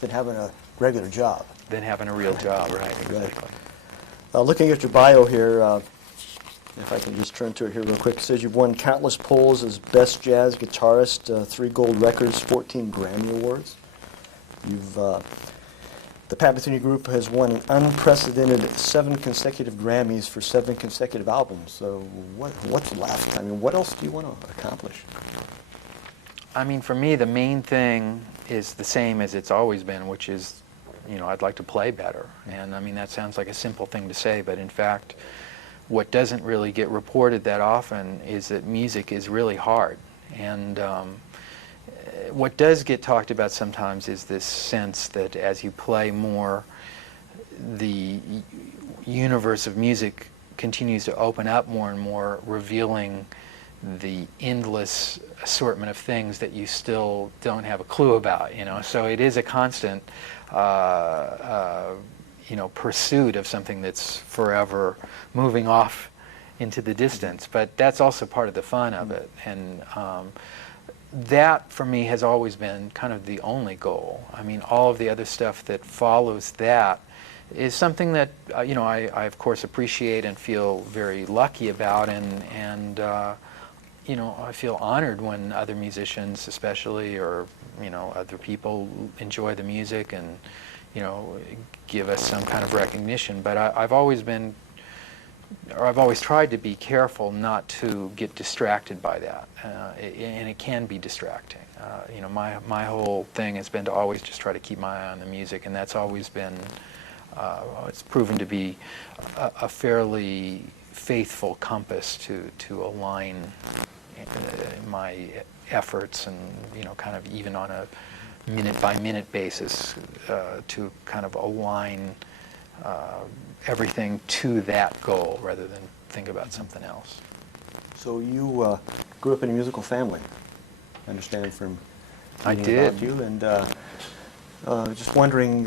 Than having a regular job. Than having a real job, right, exactly. Looking at your bio here, if I can just turn to it here real quick, it says you've won countless polls as Best Jazz Guitarist, 3 gold records, 14 Grammy Awards. The Pat Metheny Group has won an unprecedented 7 consecutive Grammys for 7 consecutive albums. So what's left? I mean, what else do you want to accomplish? I mean, for me, the main thing is the same as it's always been, which is, you know, I'd like to play better. And I mean, that sounds like a simple thing to say, but in fact, what doesn't really get reported that often is that music is really hard. And what does get talked about sometimes is this sense that as you play more, the universe of music continues to open up more and more, revealing the endless assortment of things that you still don't have a clue about, you know. So it is a constant, you know, pursuit of something that's forever moving off into the distance. But that's also part of the fun of it. And that, for me, has always been kind of the only goal. I mean, all of the other stuff that follows that is something that, you know, I of course appreciate and feel very lucky about, and you know, I feel honored when other musicians, especially, or you know, other people enjoy the music and, you know, give us some kind of recognition. But I've always been, or I've always tried to be careful not to get distracted by that, and it can be distracting. You know, my whole thing has been to always just try to keep my eye on the music, and that's always been, it's proven to be a fairly faithful compass to align my efforts, and you know, kind of even on a minute-by-minute basis, to kind of align everything to that goal rather than think about something else. So you grew up in a musical family, I understand from I reading did. about you, and just wondering,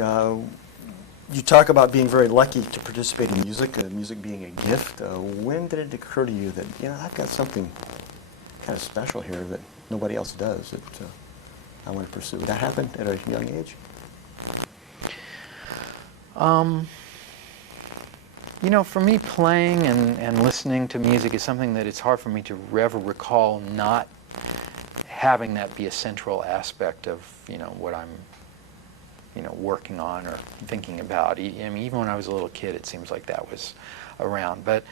you talk about being very lucky to participate in music, music being a gift. When did it occur to you that, you know, I've got something kind of special here that nobody else does that I want to pursue? That happened at a young age? You know, for me, playing and listening to music is something that it's hard for me to ever recall not having that be a central aspect of, you know, what I'm, you know, working on or thinking about. I mean, even when I was a little kid, it seems like that was around. But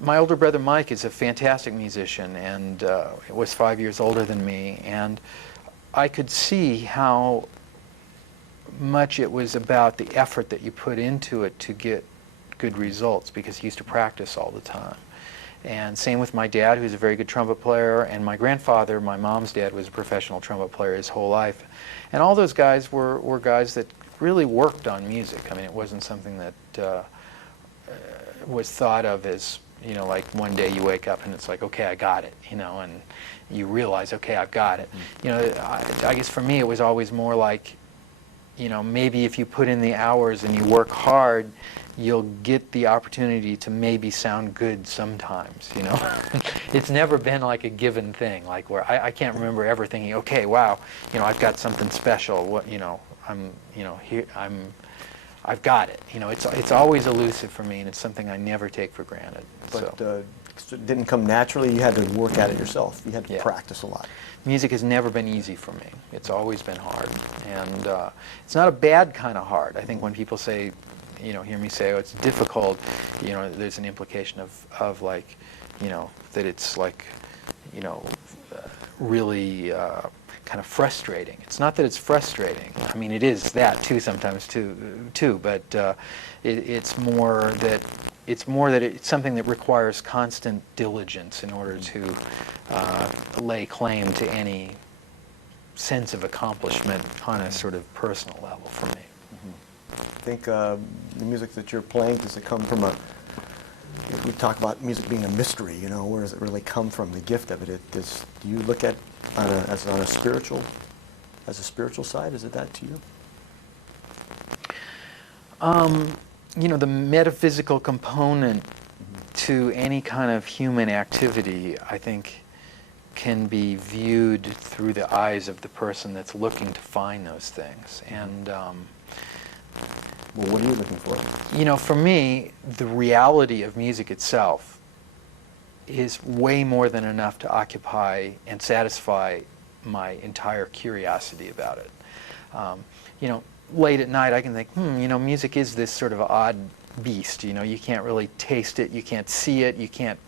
my older brother Mike is a fantastic musician, and was 5 years older than me, and I could see how much it was about the effort that you put into it to get good results, because he used to practice all the time. And same with my dad, who's a very good trumpet player, and my grandfather, my mom's dad, was a professional trumpet player his whole life. And all those guys were guys that really worked on music. I mean, it wasn't something that was thought of as, You know, like one day you wake up and it's like, okay, I got it, you know, and you realize, okay, I've got it. You know, I guess for me it was always more like, you know, maybe if you put in the hours and you work hard, you'll get the opportunity to maybe sound good sometimes, you know. It's never been like a given thing, like where I can't remember ever thinking, okay, wow, you know, I've got something special, what, you know, I've got it. You know, it's always elusive for me, and it's something I never take for granted. But So. it didn't come naturally. You had to work at it yourself. You had to Yeah. practice a lot. Music has never been easy for me. It's always been hard, and it's not a bad kind of hard. I think when people say, you know, hear me say, oh, it's difficult, you know, there's an implication of like, you know, that it's like, you know, really kind of frustrating. It's not that it's frustrating. I mean, it is that too sometimes too. But it's more that it's something that requires constant diligence in order to lay claim to any sense of accomplishment on a sort of personal level for me. I think the music that you're playing, does it come from a, we talk about music being a mystery, you know, where does it really come from, the gift of it? Do you look at as a spiritual side? Is it that to you? You know, the metaphysical component to any kind of human activity, I think, can be viewed through the eyes of the person that's looking to find those things. And well, what are you looking for? you know, for me, the reality of music itself is way more than enough to occupy and satisfy my entire curiosity about it. You know, late at night I can think, you know, music is this sort of odd beast. You know, you can't really taste it, you can't see it, you can't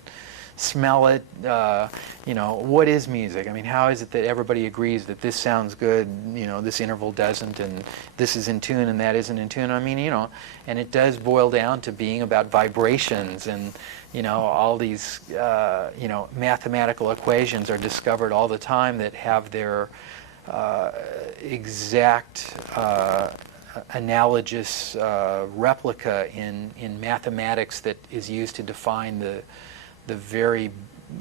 smell it. You know, what is music? I mean, how is it that everybody agrees that this sounds good, you know, this interval doesn't, and this is in tune and that isn't in tune? I mean, you know, and it does boil down to being about vibrations, and, you know, all these, you know, mathematical equations are discovered all the time that have their exact analogous replica in mathematics that is used to define the very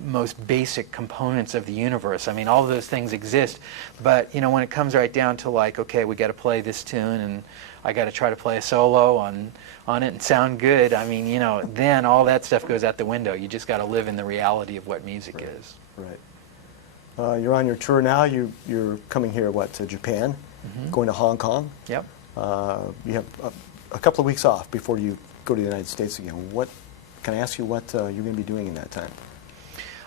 most basic components of the universe. I mean, all of those things exist, but, you know, when it comes right down to like, okay, we got to play this tune and I got to try to play a solo on it and sound good, I mean, you know, then all that stuff goes out the window. You just got to live in the reality of what music is. Right. You're on your tour now. You're coming here, to Japan, going to Hong Kong. Yep. You have a couple of weeks off before you go to the United States again. Can I ask you what you're going to be doing in that time?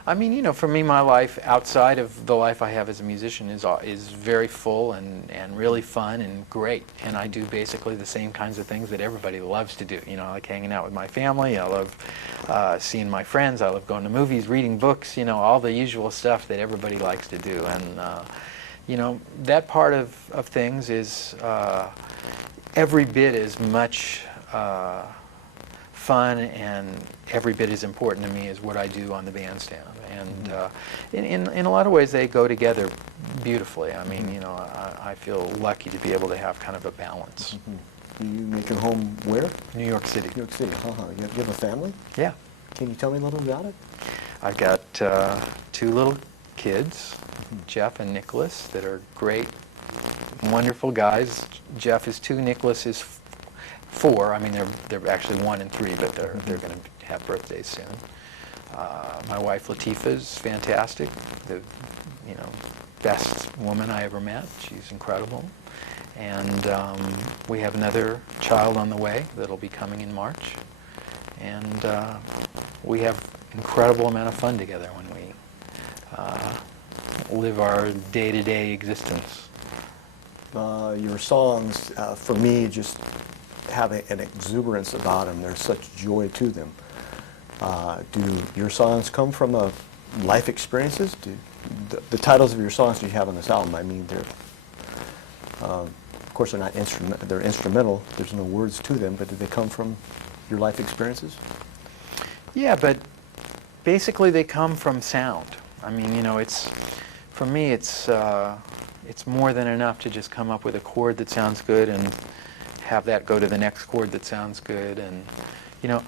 I mean, you know, for me, my life outside of the life I have as a musician is very full and really fun and great. And I do basically the same kinds of things that everybody loves to do. You know, I like hanging out with my family. I love seeing my friends. I love going to movies, reading books. You know, all the usual stuff that everybody likes to do. And you know, that part of things is every bit as much fun and every bit as important to me as what I do on the bandstand. And in a lot of ways they go together beautifully. I mean, you know, I feel lucky to be able to have kind of a balance. You make your home where? New York City. New York City. You have a family? Yeah. Can you tell me a little about it? I've got 2 little kids, Jeff and Nicholas, that are great, wonderful guys. Jeff is 2, Nicholas is 4. I mean, they're actually 1 and 3, but they're going to have birthdays soon. My wife Latifah is fantastic, the best woman I ever met. She's incredible, and we have another child on the way that'll be coming in March, and we have incredible amount of fun together when we live our day-to-day existence. Your songs, for me, just have an exuberance about them. There's such joy to them. Do your songs come from life experiences? The titles of your songs that you have on this album, I mean, they're, of course, they're not they're instrumental. There's no words to them, but do they come from your life experiences? Yeah, but basically they come from sound. I mean, you know, for me, it's more than enough to just come up with a chord that sounds good and have that go to the next chord that sounds good. And, you know,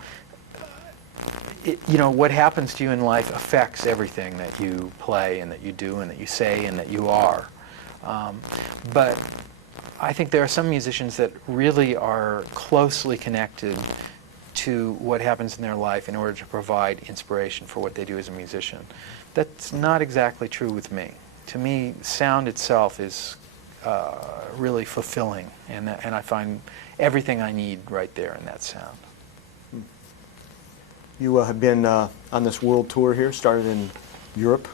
you know, what happens to you in life affects everything that you play and that you do and that you say and that you are. But I think there are some musicians that really are closely connected to what happens in their life in order to provide inspiration for what they do as a musician. That's not exactly true with me. To me, sound itself is really fulfilling, and I find everything I need right there in that sound. You have been on this world tour here, started in Europe,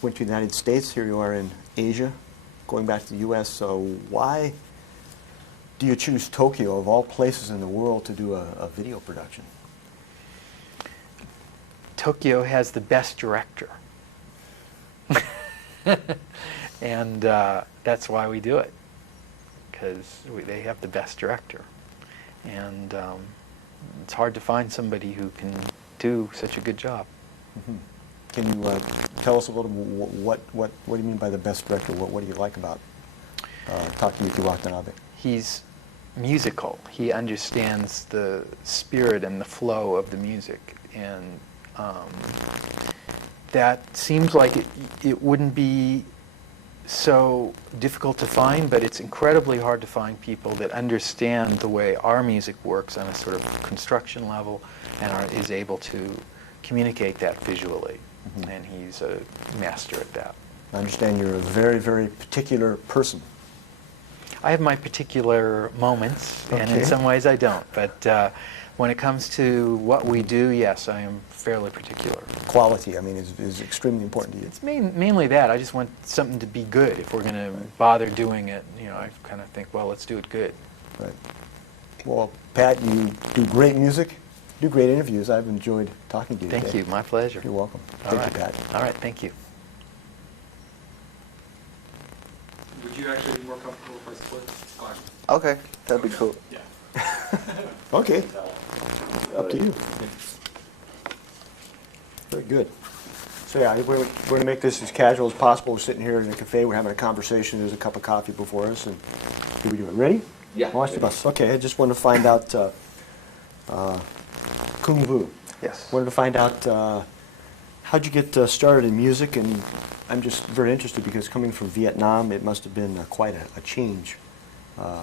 went to the United States, here you are in Asia, going back to the U.S. So why do you choose Tokyo, of all places in the world, to do a video production? Tokyo has the best director. And that's why we do it, because they have the best director. And it's hard to find somebody who can do such a good job. Mm-hmm. Can you tell us a little what do you mean by the best director? What do you like about Takayuki Watanabe? He's musical. He understands the spirit and the flow of the music, and that seems like it wouldn't be so difficult to find, but it's incredibly hard to find people that understand the way our music works on a sort of construction level and is able to communicate that visually. Mm-hmm. And he's a master at that. I understand you're a very, very particular person. I have my particular moments, okay. And in some ways I don't. But when it comes to what we do, yes, I am fairly particular. Quality, I mean, is extremely important to you. It's mainly that. I just want something to be good. If we're going to bother doing it, you know, I kind of think, well, let's do it good. Right. Well, Pat, you do great music, do great interviews. I've enjoyed talking to you today. Thank you. My pleasure. You're welcome. All Thank right. you, Pat. All right. Thank you. Would you actually be more comfortable if I split? Okay, that'd be cool. Yeah. Okay. Up to you. Very good. So yeah, we're going to make this as casual as possible. We're sitting here in a cafe. We're having a conversation. There's a cup of coffee before us, and here we do it. Ready? Yeah. Watch the bus. Okay. I just wanted to find out, Kung Vu. Yes. Wanted to find out how'd you get started in music, and I'm just very interested because coming from Vietnam, it must have been quite a change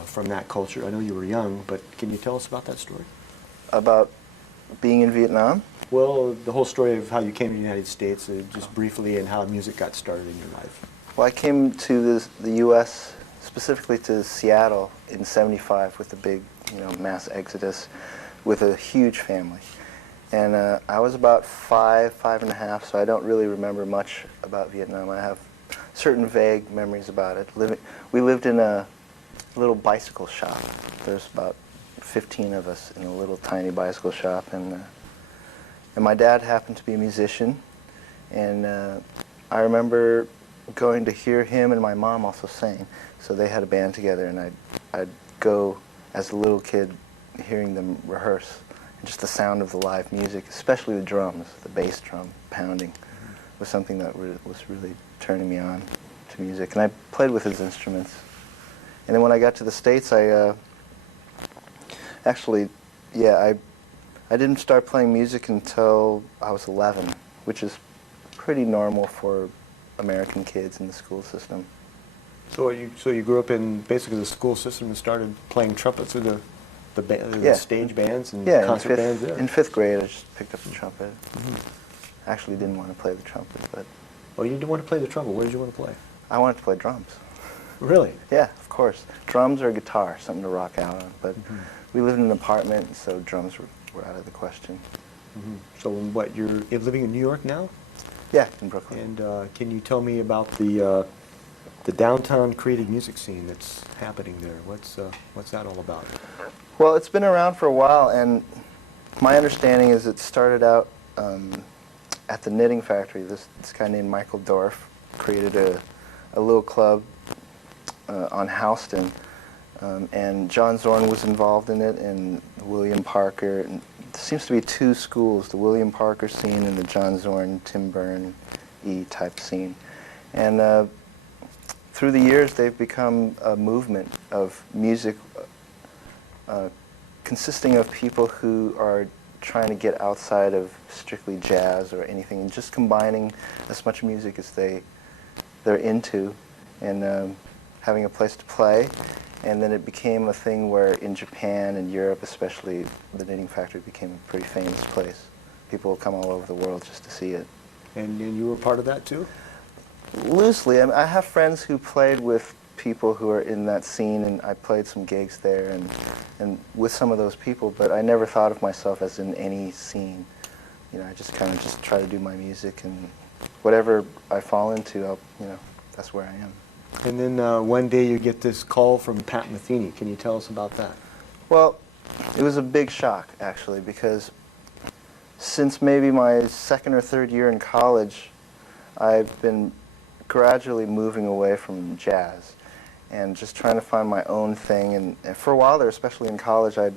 from that culture. I know you were young, but can you tell us about that story? About being in Vietnam? Well, the whole story of how you came to the United States, just briefly, and how music got started in your life. Well, I came to the U.S., specifically to Seattle in '75 with a big, mass exodus with a huge family. And I was about five and a half, so I don't really remember much about Vietnam. I have certain vague memories about it. We lived in a little bicycle shop. There's about 15 of us in a little tiny bicycle shop, and my dad happened to be a musician, and I remember going to hear him and my mom also sing. So they had a band together, and I'd go as a little kid hearing them rehearse. And just the sound of the live music, especially the drums, the bass drum pounding, was something that was really turning me on to music. And I played with his instruments. And then when I got to the States, I didn't start playing music until I was 11, which is pretty normal for American kids in the school system. So you grew up in basically the school system and started playing trumpet through the stage bands and concert bands there? In fifth grade, I just picked up the trumpet. Mm-hmm. Actually didn't want to play the trumpet, but... Oh, you didn't want to play the trumpet. What did you want to play? I wanted to play drums. Really? Yeah, of course. Drums or guitar, something to rock out on. But we lived in an apartment, so drums were out of the question. Mm-hmm. So what, you're living in New York now? Yeah, in Brooklyn. And can you tell me about the downtown creative music scene that's happening there? What's that all about? Well, it's been around for a while, and my understanding is it started out at the Knitting Factory. This guy named Michael Dorff created a little club on Houston, and John Zorn was involved in it, and William Parker. And there seems to be two schools, the William Parker scene and the John Zorn, Tim Byrne-y type scene. And through the years, they've become a movement of music consisting of people who are trying to get outside of strictly jazz or anything, and just combining as much music as they're into, and having a place to play. And then it became a thing where in Japan and Europe especially, the Knitting Factory became a pretty famous place. People would come all over the world just to see it. And you were part of that too? Loosely. I mean, I have friends who played with people who are in that scene, and I played some gigs there and with some of those people, but I never thought of myself as in any scene. You know, I just kind of just try to do my music, and whatever I fall into, that's where I am. And then one day you get this call from Pat Metheny. Can you tell us about that? Well, it was a big shock, actually, because since maybe my second or third year in college, I've been gradually moving away from jazz and just trying to find my own thing. And for a while there, especially in college, I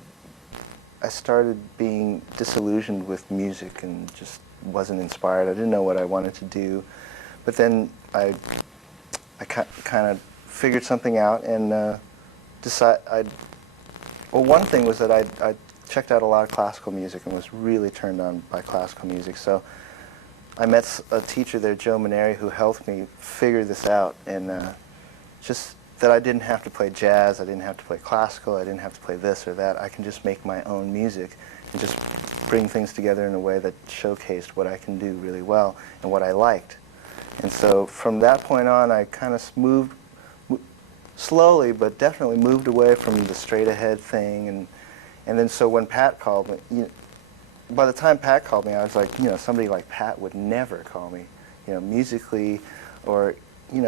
started being disillusioned with music and just wasn't inspired. I didn't know what I wanted to do. But then I kind of figured something out and well, one thing was that I checked out a lot of classical music and was really turned on by classical music. So I met a teacher there, Joe Maneri, who helped me figure this out, and just that I didn't have to play jazz, I didn't have to play classical, I didn't have to play this or that. I can just make my own music and just bring things together in a way that showcased what I can do really well and what I liked. And so from that point on, I kind of moved slowly, but definitely moved away from the straight ahead thing. And then so when Pat called me, by the time Pat called me, I was like, somebody like Pat would never call me, musically, or, And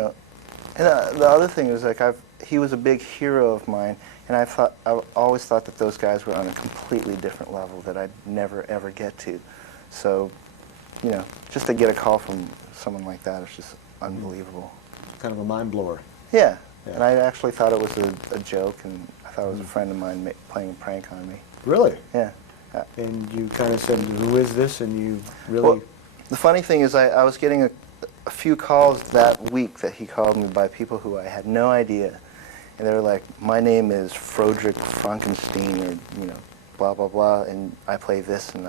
the other thing was like he was a big hero of mine, and I always thought that those guys were on a completely different level that I'd never ever get to. So, just to get a call from someone like that is just unbelievable. Kind of a mind blower. Yeah. And I actually thought it was a joke, and I thought it was a friend of mine playing a prank on me. Really? Yeah. And you kind of said, who is this? And you really... Well, the funny thing is I was getting a few calls that week that he called me by people who I had no idea. And they were like, my name is Froderick Frankenstein, or, blah, blah, blah, and I play this, and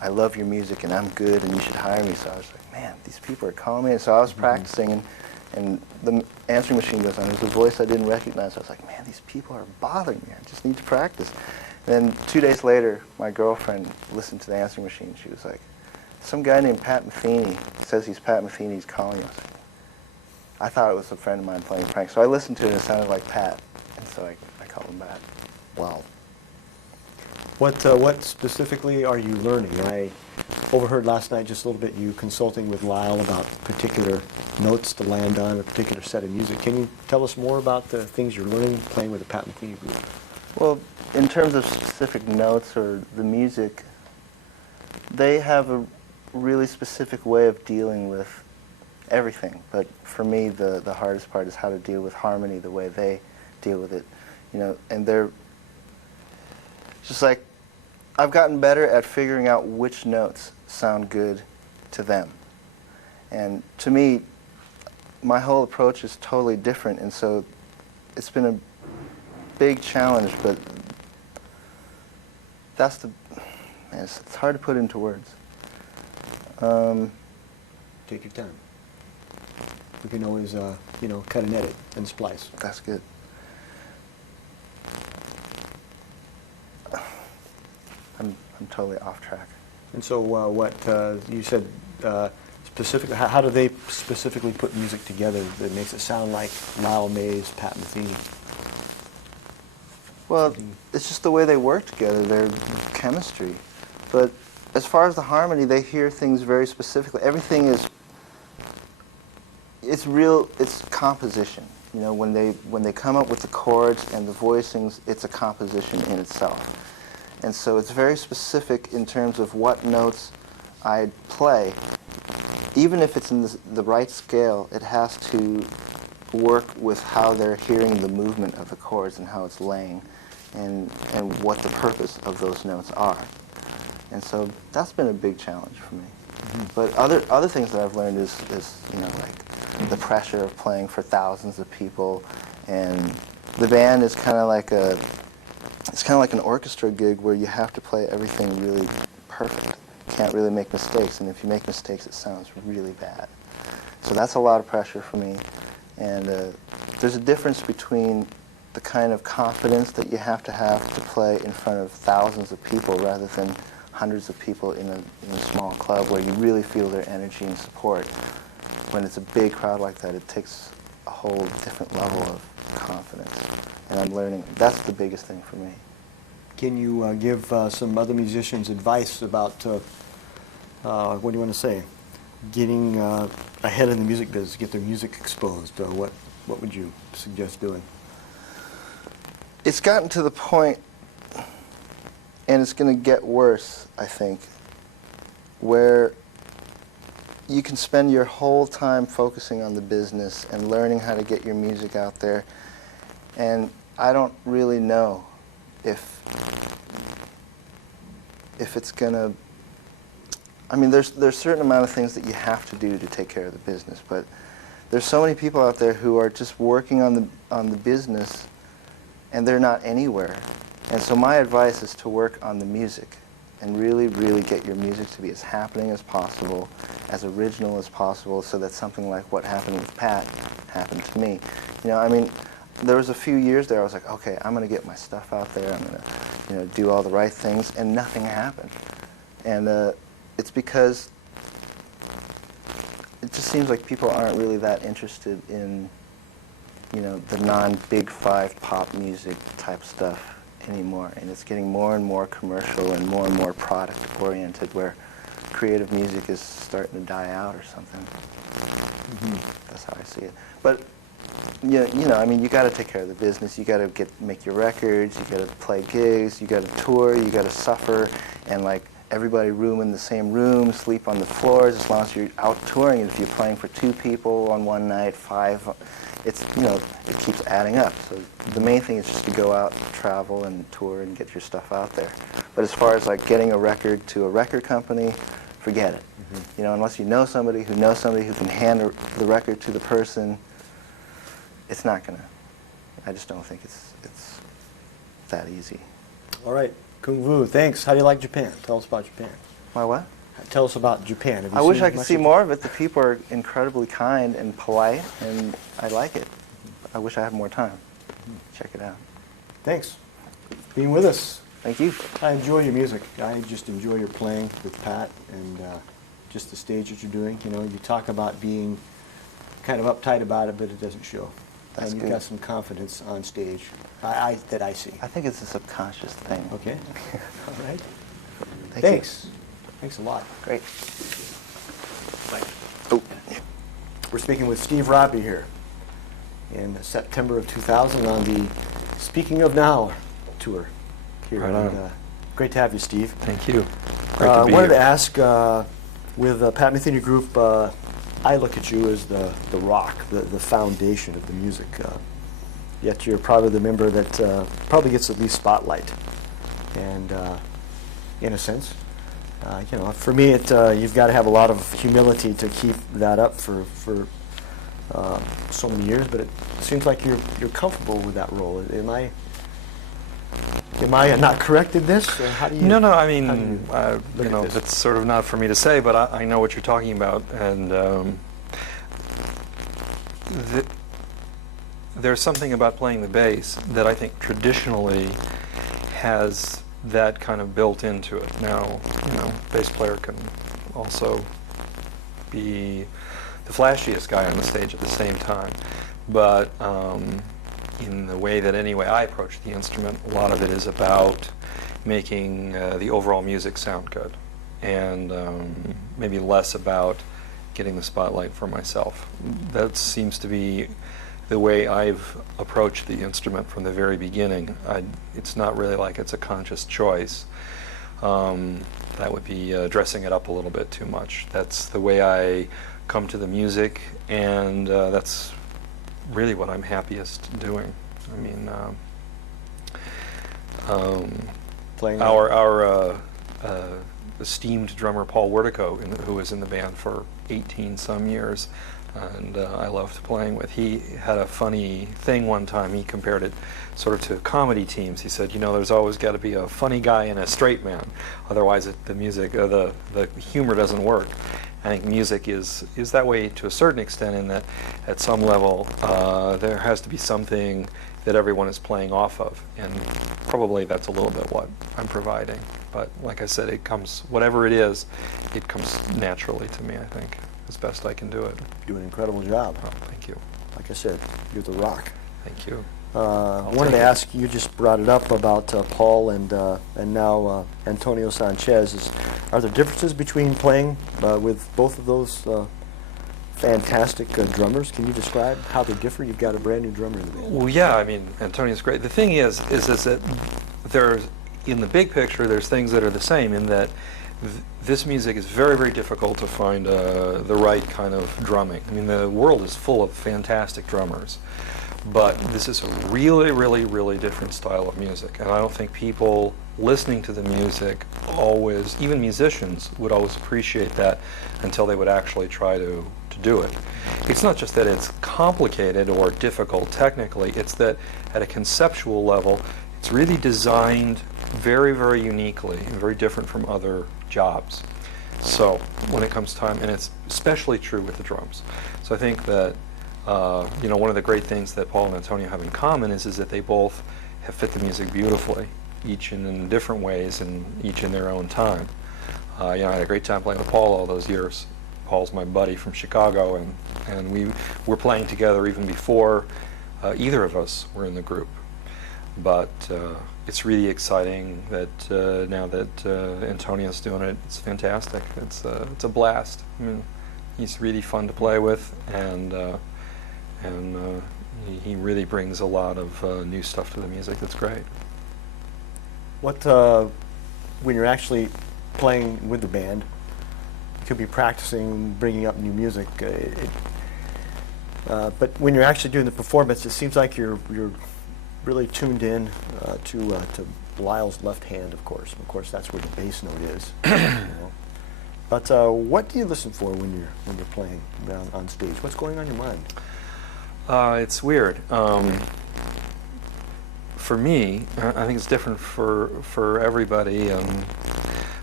I love your music, and I'm good, and you should hire me. So I was like, man, these people are calling me. And so I was practicing, and the answering machine goes on. It was a voice I didn't recognize. I was like, man, these people are bothering me. I just need to practice. And then 2 days later, my girlfriend listened to the answering machine. She was like, some guy named Pat Metheny says he's Pat Metheny. He's calling us. I thought it was a friend of mine playing pranks. So I listened to it, and it sounded like Pat. And so I called him back. Wow. What specifically are you learning? I overheard last night just a little bit you consulting with Lyle about particular notes to land on, a particular set of music. Can you tell us more about the things you're learning playing with the Pat Metheny group? Well, in terms of specific notes or the music, they have a really specific way of dealing with everything. But for me, the hardest part is how to deal with harmony the way they deal with it. And they're just like, I've gotten better at figuring out which notes sound good to them. And to me, my whole approach is totally different, and so it's been a big challenge, but that's it's hard to put into words. Take your time. We can always, cut and edit and splice. That's good. I'm totally off track. And so what you said specifically, how do they specifically put music together that makes it sound like Lyle Mays, Pat Metheny? Well, it's just the way they work together, their chemistry. But as far as the harmony, they hear things very specifically. Everything is, it's composition. When they come up with the chords and the voicings, it's a composition in itself. And so it's very specific in terms of what notes I play. Even if it's in the right scale, it has to work with how they're hearing the movement of the chords and how it's laying, and what the purpose of those notes are. And so that's been a big challenge for me. Mm-hmm. But other things that I've learned is like the pressure of playing for thousands of people, and the band is kind of like it's kind of like an orchestra gig where you have to play everything really perfect. You can't really make mistakes, and if you make mistakes, it sounds really bad. So that's a lot of pressure for me. And there's a difference between the kind of confidence that you have to play in front of thousands of people rather than hundreds of people in a small club where you really feel their energy and support. When it's a big crowd like that, it takes a whole different level of confidence. And I'm learning, that's the biggest thing for me. Can you give some other musicians advice about, what do you want to say, getting ahead in the music business, get their music exposed? What would you suggest doing? It's gotten to the point, and it's going to get worse, I think, where you can spend your whole time focusing on the business and learning how to get your music out there. And I don't really know if it's going to... I mean, there's a certain amount of things that you have to do to take care of the business, but there's so many people out there who are just working on the business, and they're not anywhere. And so my advice is to work on the music and really, really get your music to be as happening as possible, as original as possible, so that something like what happened with Pat happened to me. You know, I mean, there was a few years there I was like, okay, I'm going to get my stuff out there, I'm going to, you know, do all the right things, and nothing happened. And it's because it just seems like people aren't really that interested in, you know, the non-Big Five pop music type stuff anymore, and it's getting more and more commercial and more product oriented, where creative music is starting to die out or something. Mm-hmm. That's how I see it. But you know, I mean, you got to take care of the business. You got to make your records. You got to play gigs. You got to tour. You got to suffer, and like everybody room in the same room, sleep on the floors. As long as you're out touring, and if you're playing for 2 people on one night, 5. It's, you know, it keeps adding up. So the main thing is just to go out, travel, and tour, and get your stuff out there. But as far as like getting a record to a record company, forget it. Mm-hmm. You know, unless you know somebody who can hand the record to the person, it's not gonna. I just don't think it's that easy. All right, Kung Fu, thanks. How do you like Japan? Tell us about Japan. My what? Tell us about Japan. Have you I wish seen I could much see of more of it. The people are incredibly kind and polite, and I like it. I wish I had more time. Check it out. Thanks for being with us. Thank you. I enjoy your music. I just enjoy your playing with Pat and just the stage that you're doing. You know, you talk about being kind of uptight about it, but it doesn't show. That's and good. You've got some confidence on stage that I see. I think it's a subconscious thing. Okay. All right. Thanks. You. Thanks a lot. Great. Oh. We're speaking with Steve Robbie here in September of 2000 on the Speaking of Now tour here. Right on. And, great to have you, Steve. Thank you. Great I to be wanted here. to ask, with Pat Metheny Group, I look at you as the rock, the foundation of the music. Yet you're probably the member that probably gets the least spotlight. And in a sense, you know, for me, you've got to have a lot of humility to keep that up for so many years. But it seems like you're comfortable with that role. Am I not correct in this? Or how do you? No. I mean, look you know, at this? that's sort of not for me to say, but I know what you're talking about, and there's something about playing the bass that I think traditionally has that kind of built into it. Now, you know, bass player can also be the flashiest guy on the stage at the same time, but in the way that anyway I approach the instrument, a lot of it is about making the overall music sound good, and maybe less about getting the spotlight for myself. That seems to be the way I've approached the instrument from the very beginning. It's not really like it's a conscious choice. That would be dressing it up a little bit too much. That's the way I come to the music, and that's really what I'm happiest doing. I mean, Playing our esteemed drummer Paul Wertico, who was in the band for 18 some years, and I loved playing with. He had a funny thing one time. He compared it sort of to comedy teams. He said, you know, there's always got to be a funny guy and a straight man, otherwise the music, the humor doesn't work. I think music is that way to a certain extent, in that at some level there has to be something that everyone is playing off of, and probably that's a little bit what I'm providing. But like I said, it comes, whatever it is, it comes naturally to me, I think, as best I can do it. You do an incredible job. Oh, thank you. Like I said, you're the rock. Thank you. I wanted to ask, you just brought it up about Paul and now Antonio Sanchez. Are there differences between playing with both of those fantastic drummers? Can you describe how they differ? You've got a brand new drummer in the band. Well, yeah, I mean, Antonio's great. The thing is that there's, in the big picture, there's things that are the same, in that this music is very, very difficult to find the right kind of drumming. I mean, the world is full of fantastic drummers, but this is a really, really, really different style of music, and I don't think people listening to the music always, even musicians, would always appreciate that until they would actually try to do it. It's not just that it's complicated or difficult technically, it's that at a conceptual level, it's really designed very, very uniquely and very different from other jobs. So when it comes time, and it's especially true with the drums. So I think that you know, one of the great things that Paul and Antonio have in common is that they both have fit the music beautifully, each in different ways and each in their own time. You know, I had a great time playing with Paul all those years. Paul's my buddy from Chicago, and we were playing together even before either of us were in the group. But it's really exciting that now that Antonio's doing it, it's fantastic. It's a blast. I mean, he's really fun to play with, and he really brings a lot of new stuff to the music that's great. What, when you're actually playing with the band, you could be practicing, bringing up new music, but when you're actually doing the performance, it seems like you're really tuned in to Lyle's left hand, of course. Of course, that's where the bass note is. You know. But what do you listen for when you're playing on stage? What's going on in your mind? It's weird. For me, I think it's different for everybody,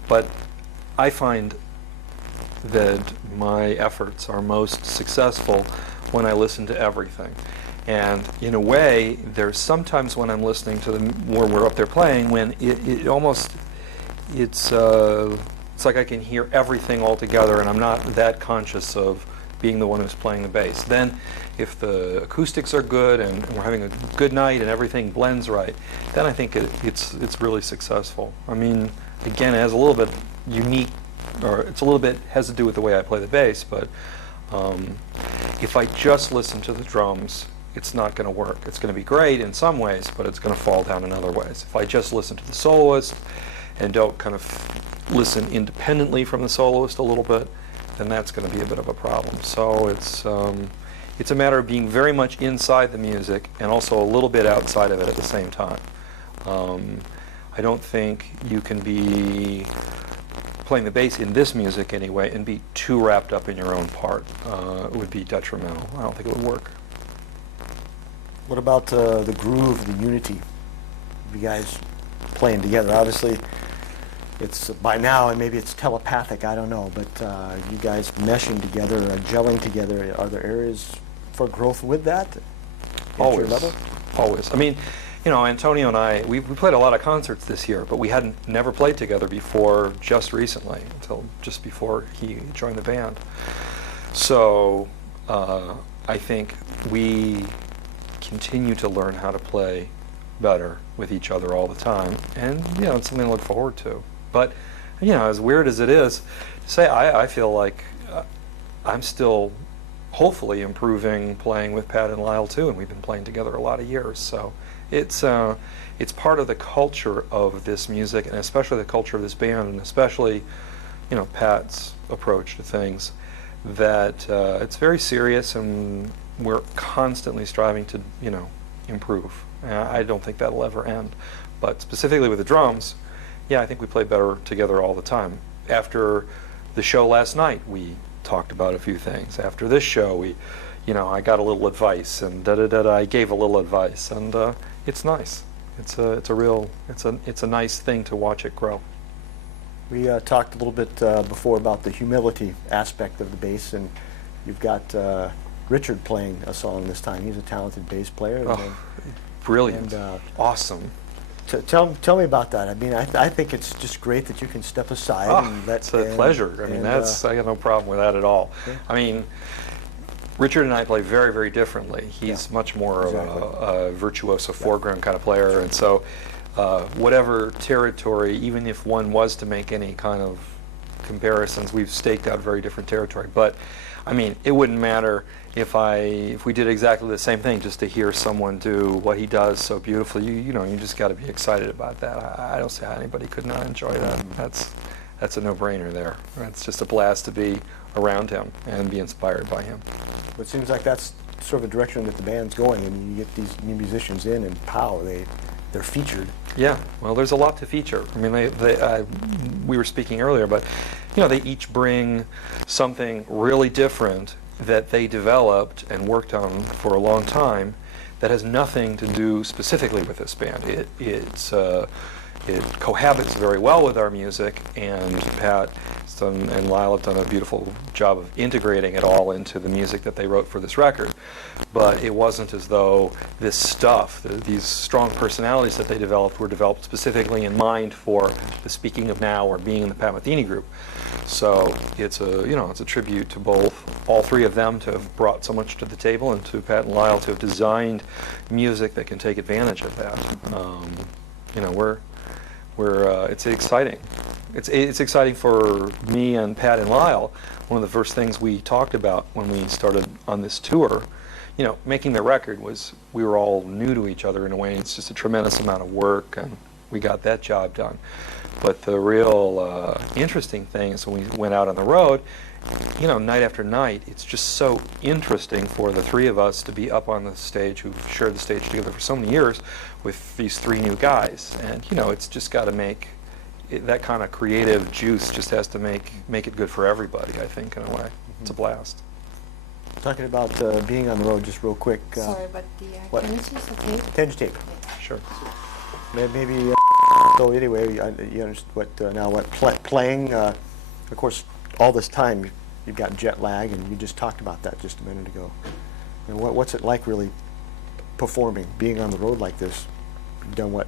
but I find that my efforts are most successful when I listen to everything. And in a way, there's sometimes when I'm listening to them, where we're up there playing, when it almost, it's like I can hear everything all together, and I'm not that conscious of being the one who's playing the bass. Then, if the acoustics are good and we're having a good night and everything blends right, then I think it's really successful. I mean, again, it has a little bit unique, or it's a little bit has to do with the way I play the bass, but if I just listen to the drums, it's not going to work. It's going to be great in some ways, but it's going to fall down in other ways. If I just listen to the soloist and don't kind of listen independently from the soloist a little bit, then that's going to be a bit of a problem. So it's a matter of being very much inside the music and also a little bit outside of it at the same time. I don't think you can be playing the bass in this music anyway and be too wrapped up in your own part. It would be detrimental. I don't think it would work. What about the groove, the unity? You guys playing together, obviously. It's by now, and maybe it's telepathic, I don't know, but you guys meshing together, gelling together. Are there areas for growth with that? Always. Always. I mean, you know, Antonio and I, we played a lot of concerts this year, but we hadn't never played together before just recently, until just before he joined the band. So I think we continue to learn how to play better with each other all the time, and you know, it's something to look forward to. But you know, as weird as it is to say, I feel like I'm still hopefully improving playing with Pat and Lyle too, and we've been playing together a lot of years. So it's part of the culture of this music, and especially the culture of this band, and especially, you know, Pat's approach to things, that it's very serious, and we're constantly striving to, you know, improve. I don't think that'll ever end. But specifically with the drums, yeah, I think we play better together all the time. After the show last night, we talked about a few things. After this show, I got a little advice, and I gave a little advice, and it's nice. It's a nice thing to watch it grow. We talked a little bit before about the humility aspect of the bass, and you've got Richard playing a song this time. He's a talented bass player. Oh, brilliant. And, awesome. Tell me about that. I mean, I think it's just great that you can step aside and let... It's a pleasure. I mean, I got no problem with that at all. Okay. I mean, Richard and I play very, very differently. He's much more of a virtuoso foreground kind of player, and so whatever territory, even if one was to make any kind of comparisons, we've staked out very different territory. But I mean, it wouldn't matter if we did exactly the same thing, just to hear someone do what he does so beautifully. You just got to be excited about that. I don't see how anybody could not enjoy that. That's a no-brainer there. It's just a blast to be around him and be inspired by him. It seems like that's sort of a direction that the band's going, and you get these new musicians in, and they're featured. Yeah, well, there's a lot to feature. I mean, we were speaking earlier, but they each bring something really different that they developed and worked on for a long time that has nothing to do specifically with this band. It cohabits very well with our music, and Pat and Lyle have done a beautiful job of integrating it all into the music that they wrote for this record. But it wasn't as though this stuff, these strong personalities that they developed, were developed specifically in mind for the Speaking of Now or being in the Pat Metheny group. So it's a tribute to all three of them to have brought so much to the table, and to Pat and Lyle to have designed music that can take advantage of that. It's exciting. It's exciting for me and Pat and Lyle. One of the first things we talked about when we started on this tour, making the record, was we were all new to each other in a way. It's just a tremendous amount of work, and we got that job done. But the real interesting thing is when we went out on the road, night after night, it's just so interesting for the three of us to be up on the stage, who've shared the stage together for so many years, with these three new guys. And, it's just got to make that kind of creative juice just has to make it good for everybody, I think, in a way. It's a blast. Talking about being on the road, just real quick. Sorry, but can you see the tape? Can you tape? Sure. Maybe. So anyway, you understand playing. Of course, all this time you've got jet lag, and you just talked about that just a minute ago. And what's it like really performing, being on the road like this? You've done what?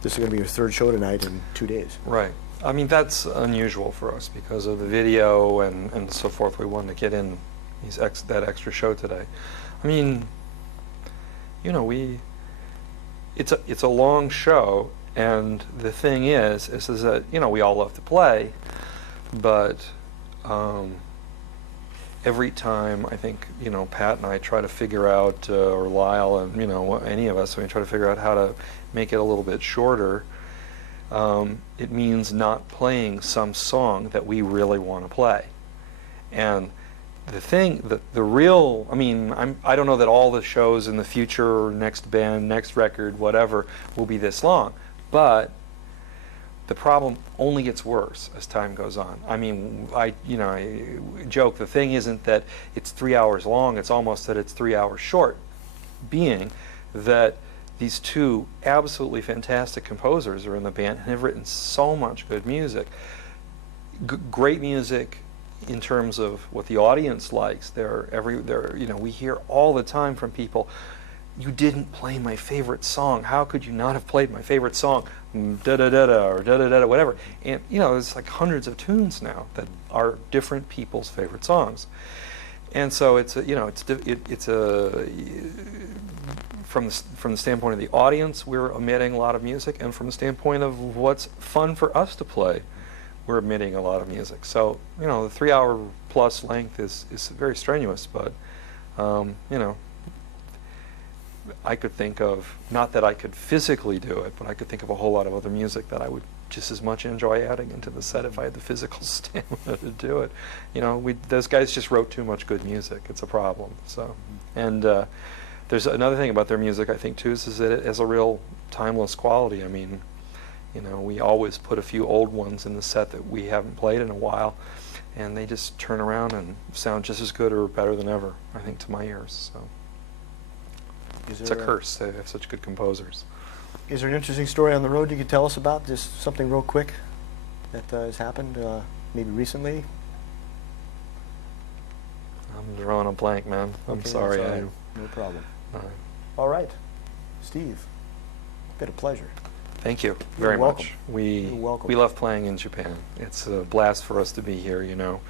This is going to be your third show tonight in 2 days. Right. I mean, that's unusual for us because of the video and so forth. We wanted to get in that extra show today. I mean, it's a long show, and the thing is that we all love to play, but every time I think Pat and I try to figure out, or Lyle and any of us, we try to figure out how to make it a little bit shorter. It means not playing some song that we really want to play. And the real, I don't know that all the shows in the future, next band, next record, whatever, will be this long, but the problem only gets worse as time goes on. I mean, I joke, the thing isn't that it's 3 hours long, it's almost that it's 3 hours short, being that these two absolutely fantastic composers are in the band and have written so much good music. Great music in terms of what the audience likes. We hear all the time from people, "You didn't play my favorite song. How could you not have played my favorite song?" Da-da-da-da, or da-da-da-da, whatever. And, there's like hundreds of tunes now that are different people's favorite songs. And so from the standpoint of the audience, we're omitting a lot of music, and from the standpoint of what's fun for us to play, we're omitting a lot of music. So, the 3 hour plus length is very strenuous, but, I could think of, not that I could physically do it, but I could think of a whole lot of other music that I would just as much enjoy adding into the set if I had the physical stamina to do it. Those guys just wrote too much good music. It's a problem. So, and there's another thing about their music, I think, too, is that it has a real timeless quality. I mean, we always put a few old ones in the set that we haven't played in a while, and they just turn around and sound just as good or better than ever, I think, to my ears. So it's a curse. They have such good composers. Is there an interesting story on the road you could tell us about? Just something real quick that has happened, maybe recently? I'm drawing a blank, man. I'm Okay, sorry. that's all right. No problem. All right. Steve, it's been a pleasure. Thank you You're very welcome. much. We You're welcome. we love playing in Japan. It's a blast for us to be here, you know.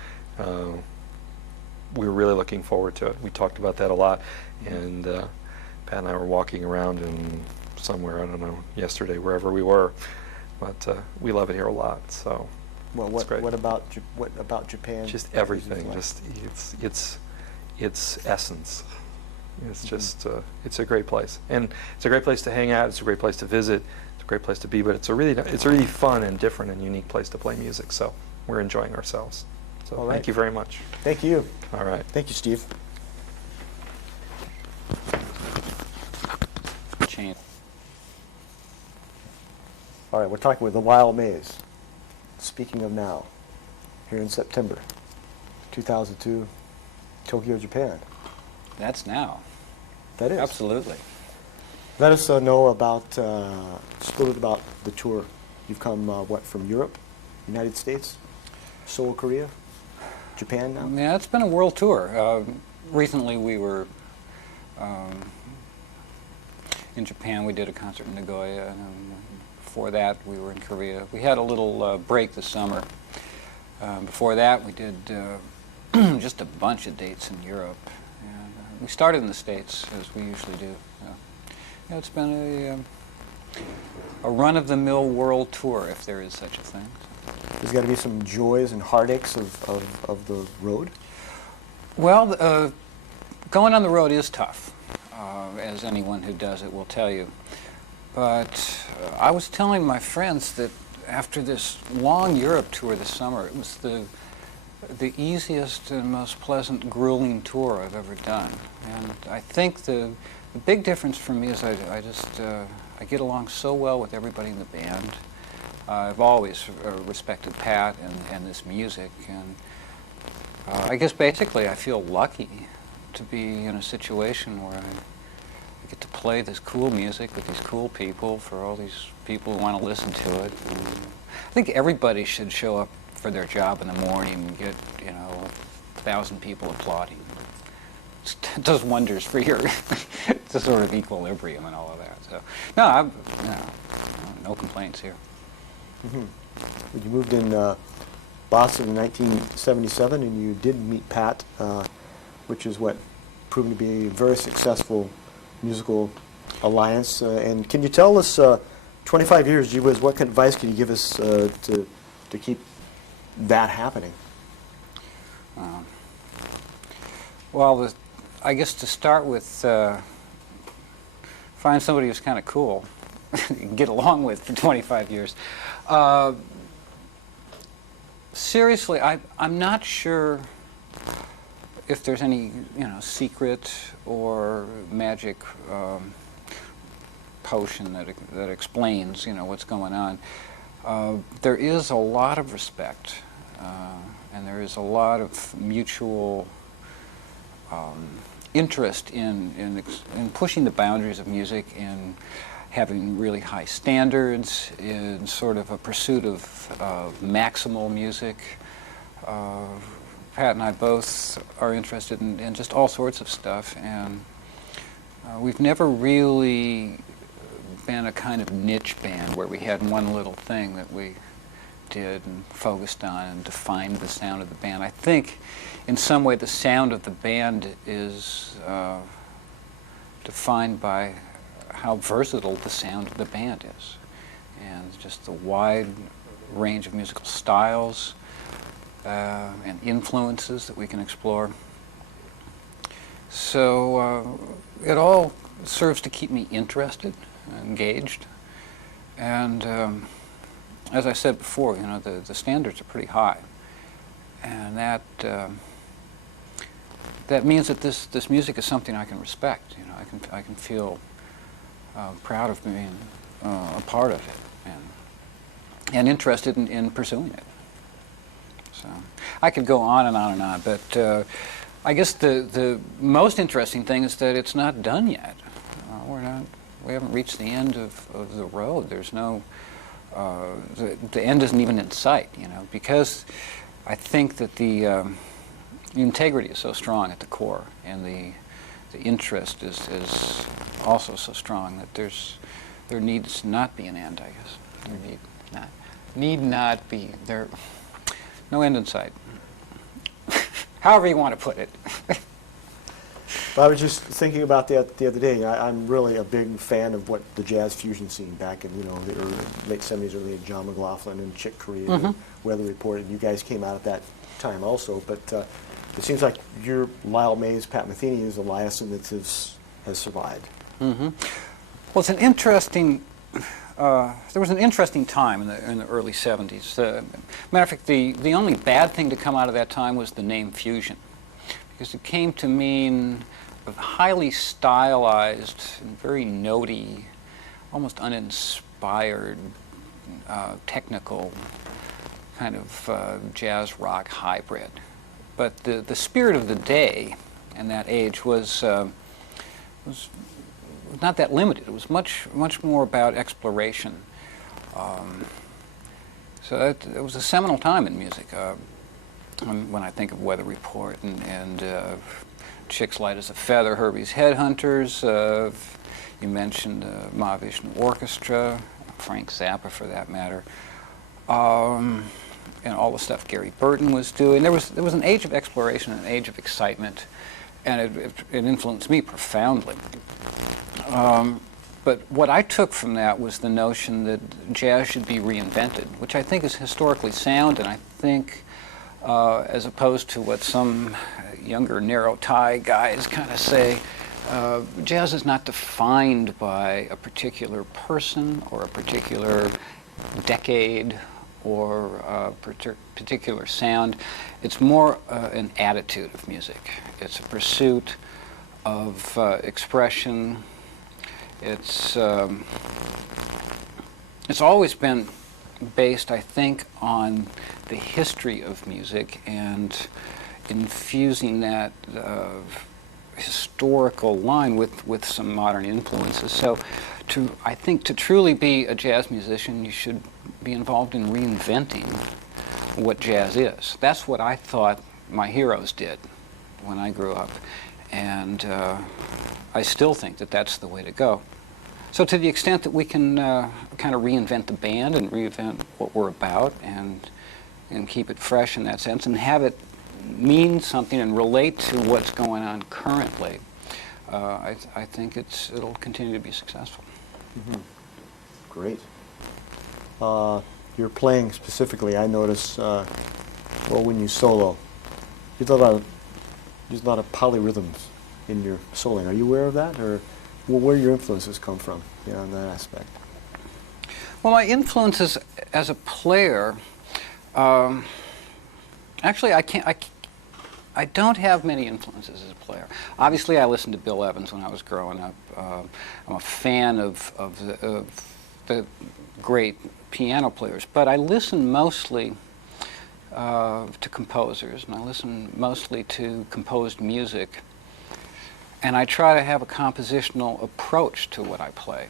We're really looking forward to it. We talked about that a lot, and Pat and I were walking around in somewhere, I don't know, yesterday, wherever we were, but we love it here a lot, so Well, it's great. what about Japan? Just is everything, like? just its essence. It's just it's a great place, and it's a great place to hang out. It's a great place to visit. It's a great place to be. But it's a really fun and different and unique place to play music. So we're enjoying ourselves. So All right. thank you very much. Thank you. All right. Thank you, Steve. All right, we're talking with the Wild Maze. Speaking of now, here in September 2002, Tokyo, Japan. That's now. That is. Absolutely. Let us know about, just a little bit about the tour. You've come, what, from Europe, United States, Seoul, Korea, Japan now? Yeah, it's been a world tour. Recently we were in Japan. We did a concert in Nagoya, and before that we were in Korea. We had a little break this summer. Before that we did just a bunch of dates in Europe. And, we started in the States, as we usually do. Yeah, it's been a run-of-the-mill world tour, if there is such a thing. There's got to be some joys and heartaches of the road? Well, going on the road is tough, as anyone who does it will tell you. But I was telling my friends that after this long Europe tour this summer, it was the easiest and most pleasant, grueling tour I've ever done. And I think the big difference for me is I get along so well with everybody in the band. I've always respected Pat and this music, and I guess basically I feel lucky to be in a situation where I get to play this cool music with these cool people, for all these people who want to listen to it. And I think everybody should show up for their job in the morning and get, 1,000 people applauding. It does wonders for your the sort of equilibrium and all of that. So, no complaints here. Mm-hmm. You moved in Boston in 1977, and you did meet Pat, which is what proved to be a very successful musical alliance. And can you tell us, 25 years, gee whiz, what kind of advice can you give us to keep that happening? Well, I guess to start with, find somebody who's kind of cool, get along with for 25 years. Seriously, I'm not sure if there's any, secret or magic potion that explains, what's going on. There is a lot of respect, and there is a lot of mutual interest in pushing the boundaries of music, in having really high standards, in sort of a pursuit of maximal music. Pat and I both are interested in just all sorts of stuff, and we've never really been a kind of niche band where we had one little thing that we did and focused on and defined the sound of the band. I think in some way the sound of the band is defined by how versatile the sound of the band is, and just the wide range of musical styles and influences that we can explore. So it all serves to keep me interested, engaged, and as I said before, the standards are pretty high, and that means that this music is something I can respect. I can feel proud of being a part of it, and interested in pursuing it. So I could go on and on and on, but I guess the most interesting thing is that it's not done yet. We haven't reached the end of the road. There's no, the end isn't even in sight, you know, because I think that the integrity is so strong at the core, and the interest is also so strong that there needs not be an end, I guess. There need not be, no end in sight. However you want to put it. I was just thinking about that the other day. I'm really a big fan of what the jazz fusion scene back in, you know, the late 70s, early John McLaughlin and Chick Corea, and Weather Report, and you guys came out at that time also. But it seems like your Lyle Mays, Pat Metheny is the last one that has survived. Well, it's an interesting. There was an interesting time in the early 70s. Matter of fact, the only bad thing to come out of that time was the name fusion, because it came to mean a highly stylized and very notey, almost uninspired, technical kind of jazz rock hybrid. But the spirit of the day in that age was not that limited. It was much more about exploration. So it was a seminal time in music. When I think of Weather Report and Chicks Light as a Feather, Herbie's Headhunters, you mentioned Mahavishnu Orchestra, Frank Zappa for that matter, and all the stuff Gary Burton was doing. There was an age of exploration, an age of excitement, and it influenced me profoundly. But what I took from that was the notion that jazz should be reinvented, which I think is historically sound, and I think as opposed to what some younger narrow tie guys kind of say, jazz is not defined by a particular person or a particular decade or a particular sound. It's more an attitude of music. It's a pursuit of expression. It's always been based, I think, on the history of music and infusing that historical line with some modern influences. So I think to truly be a jazz musician, you should be involved in reinventing what jazz is. That's what I thought my heroes did when I grew up. And I still think that that's the way to go. So to the extent that we can kind of reinvent the band and reinvent what we're about and keep it fresh in that sense and have it mean something and relate to what's going on currently, I think it'll continue to be successful. Great. Your playing specifically, I notice, well, when you solo, there's a lot of polyrhythms in your soloing. Are you aware of that, or where your influences come from, in that aspect? Well, my influences as a player, actually, I don't have many influences as a player. Obviously, I listened to Bill Evans when I was growing up. I'm a fan of the great piano players, but I listen mostly to composers, and I listen mostly to composed music, and I try to have a compositional approach to what I play.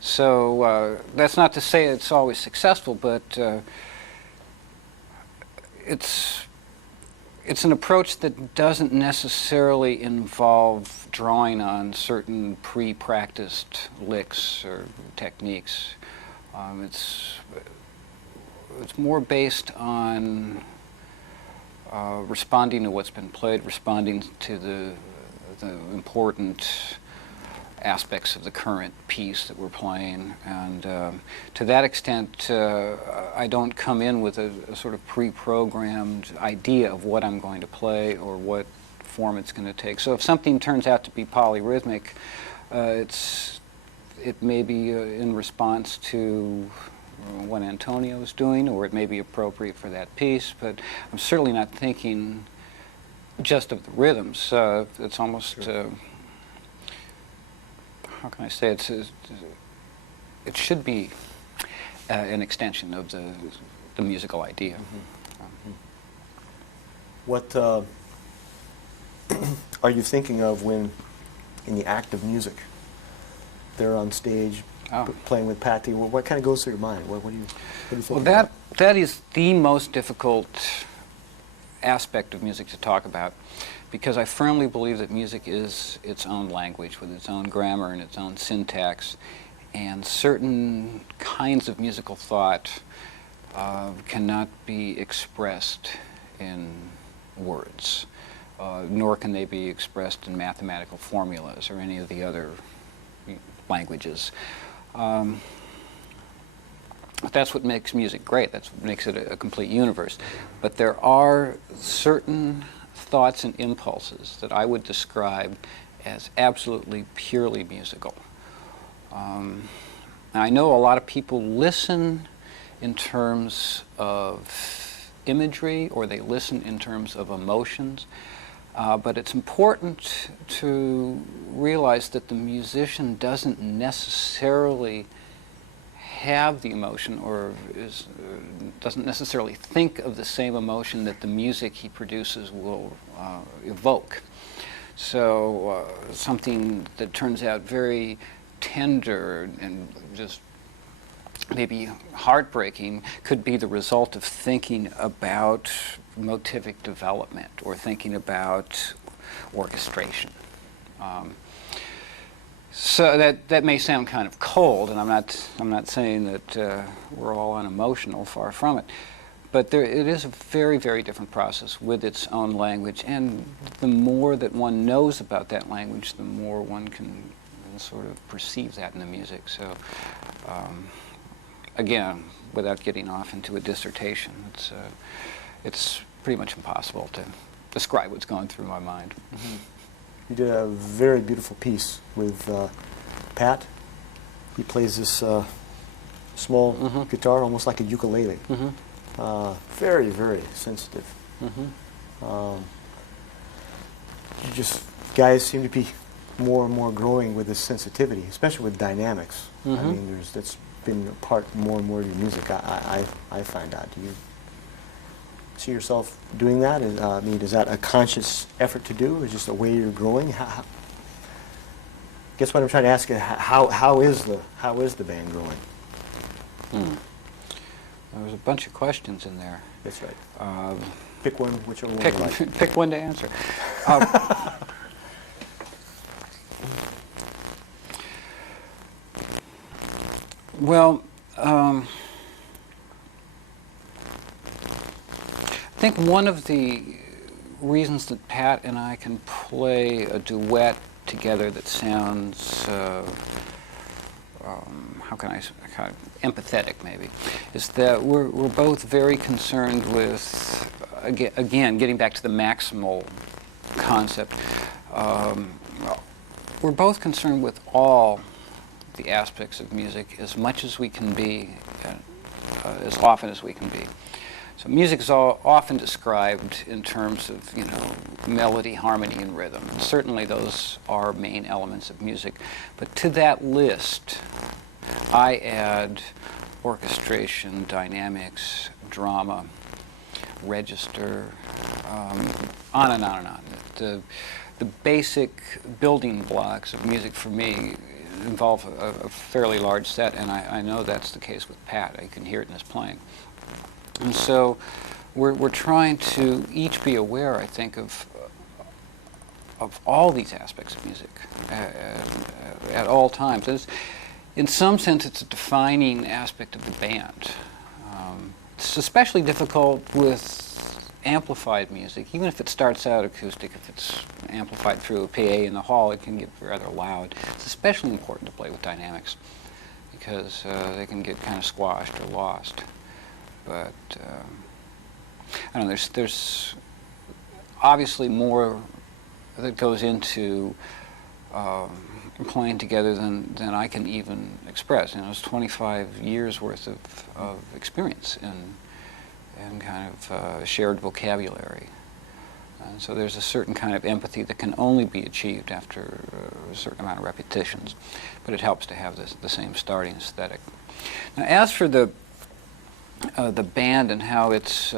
So that's not to say it's always successful, but it's an approach that doesn't necessarily involve drawing on certain pre-practiced licks or techniques. It's more based on responding to what's been played, responding to the important aspects of the current piece that we're playing, and to that extent I don't come in with a sort of pre-programmed idea of what I'm going to play or what form it's going to take. So if something turns out to be polyrhythmic, it may be in response to what Antonio's doing, or it may be appropriate for that piece, but I'm certainly not thinking just of the rhythms. It's almost how can I say it? It should be an extension of the musical idea. What are you thinking of when, in the act of music, they're on stage playing with Patty? What kind of goes through your mind? What do you think? Well, that is the most difficult aspect of music to talk about, because I firmly believe that music is its own language with its own grammar and its own syntax, and certain kinds of musical thought cannot be expressed in words, nor can they be expressed in mathematical formulas or any of the other languages. That's what makes music great. That's what makes it a complete universe. But there are certain thoughts and impulses that I would describe as absolutely purely musical. I know a lot of people listen in terms of imagery, or they listen in terms of emotions, but it's important to realize that the musician doesn't necessarily have the emotion, or doesn't necessarily think of the same emotion that the music he produces will evoke. So something that turns out very tender and just maybe heartbreaking could be the result of thinking about motivic development or thinking about orchestration. So that may sound kind of cold, and I'm not saying that we're all unemotional, far from it, but it is a very, very different process with its own language, and the more that one knows about that language, the more one can sort of perceive that in the music. So again, without getting off into a dissertation, it's pretty much impossible to describe what's going through my mind. Mm-hmm. You did a very beautiful piece with Pat. He plays this small guitar, almost like a ukulele. Very, very sensitive. Guys seem to be more and more growing with this sensitivity, especially with dynamics. I mean, that's been a part more and more of your music. I find out. Do you see yourself doing that? I mean, is that a conscious effort to do? Is just a way you're growing? Guess what I'm trying to ask you? How is the band growing? There's a bunch of questions in there. That's right. Pick one, whichever one you like. Pick one to answer. Well, I think one of the reasons that Pat and I can play a duet together that sounds, how can I kind of empathetic maybe, is that we're both very concerned with, again, getting back to the maximal concept, we're both concerned with all the aspects of music as much as we can be, as often as we can be. So music is often described in terms of, melody, harmony, and rhythm. And certainly those are main elements of music. But to that list, I add orchestration, dynamics, drama, register, on and on and on. The basic building blocks of music for me involve a fairly large set, and I know that's the case with Pat. I can hear it in his playing. And so we're trying to each be aware, I think, of all these aspects of music at all times. In some sense, it's a defining aspect of the band. It's especially difficult with amplified music. Even if it starts out acoustic, if it's amplified through a PA in the hall, it can get rather loud. It's especially important to play with dynamics because they can get kind of squashed or lost. But I don't know, there's obviously more that goes into playing together than I can even express. It's 25 years worth of experience and kind of shared vocabulary. And so there's a certain kind of empathy that can only be achieved after a certain amount of repetitions, but it helps to have the same starting aesthetic. Now, as for the band and how it's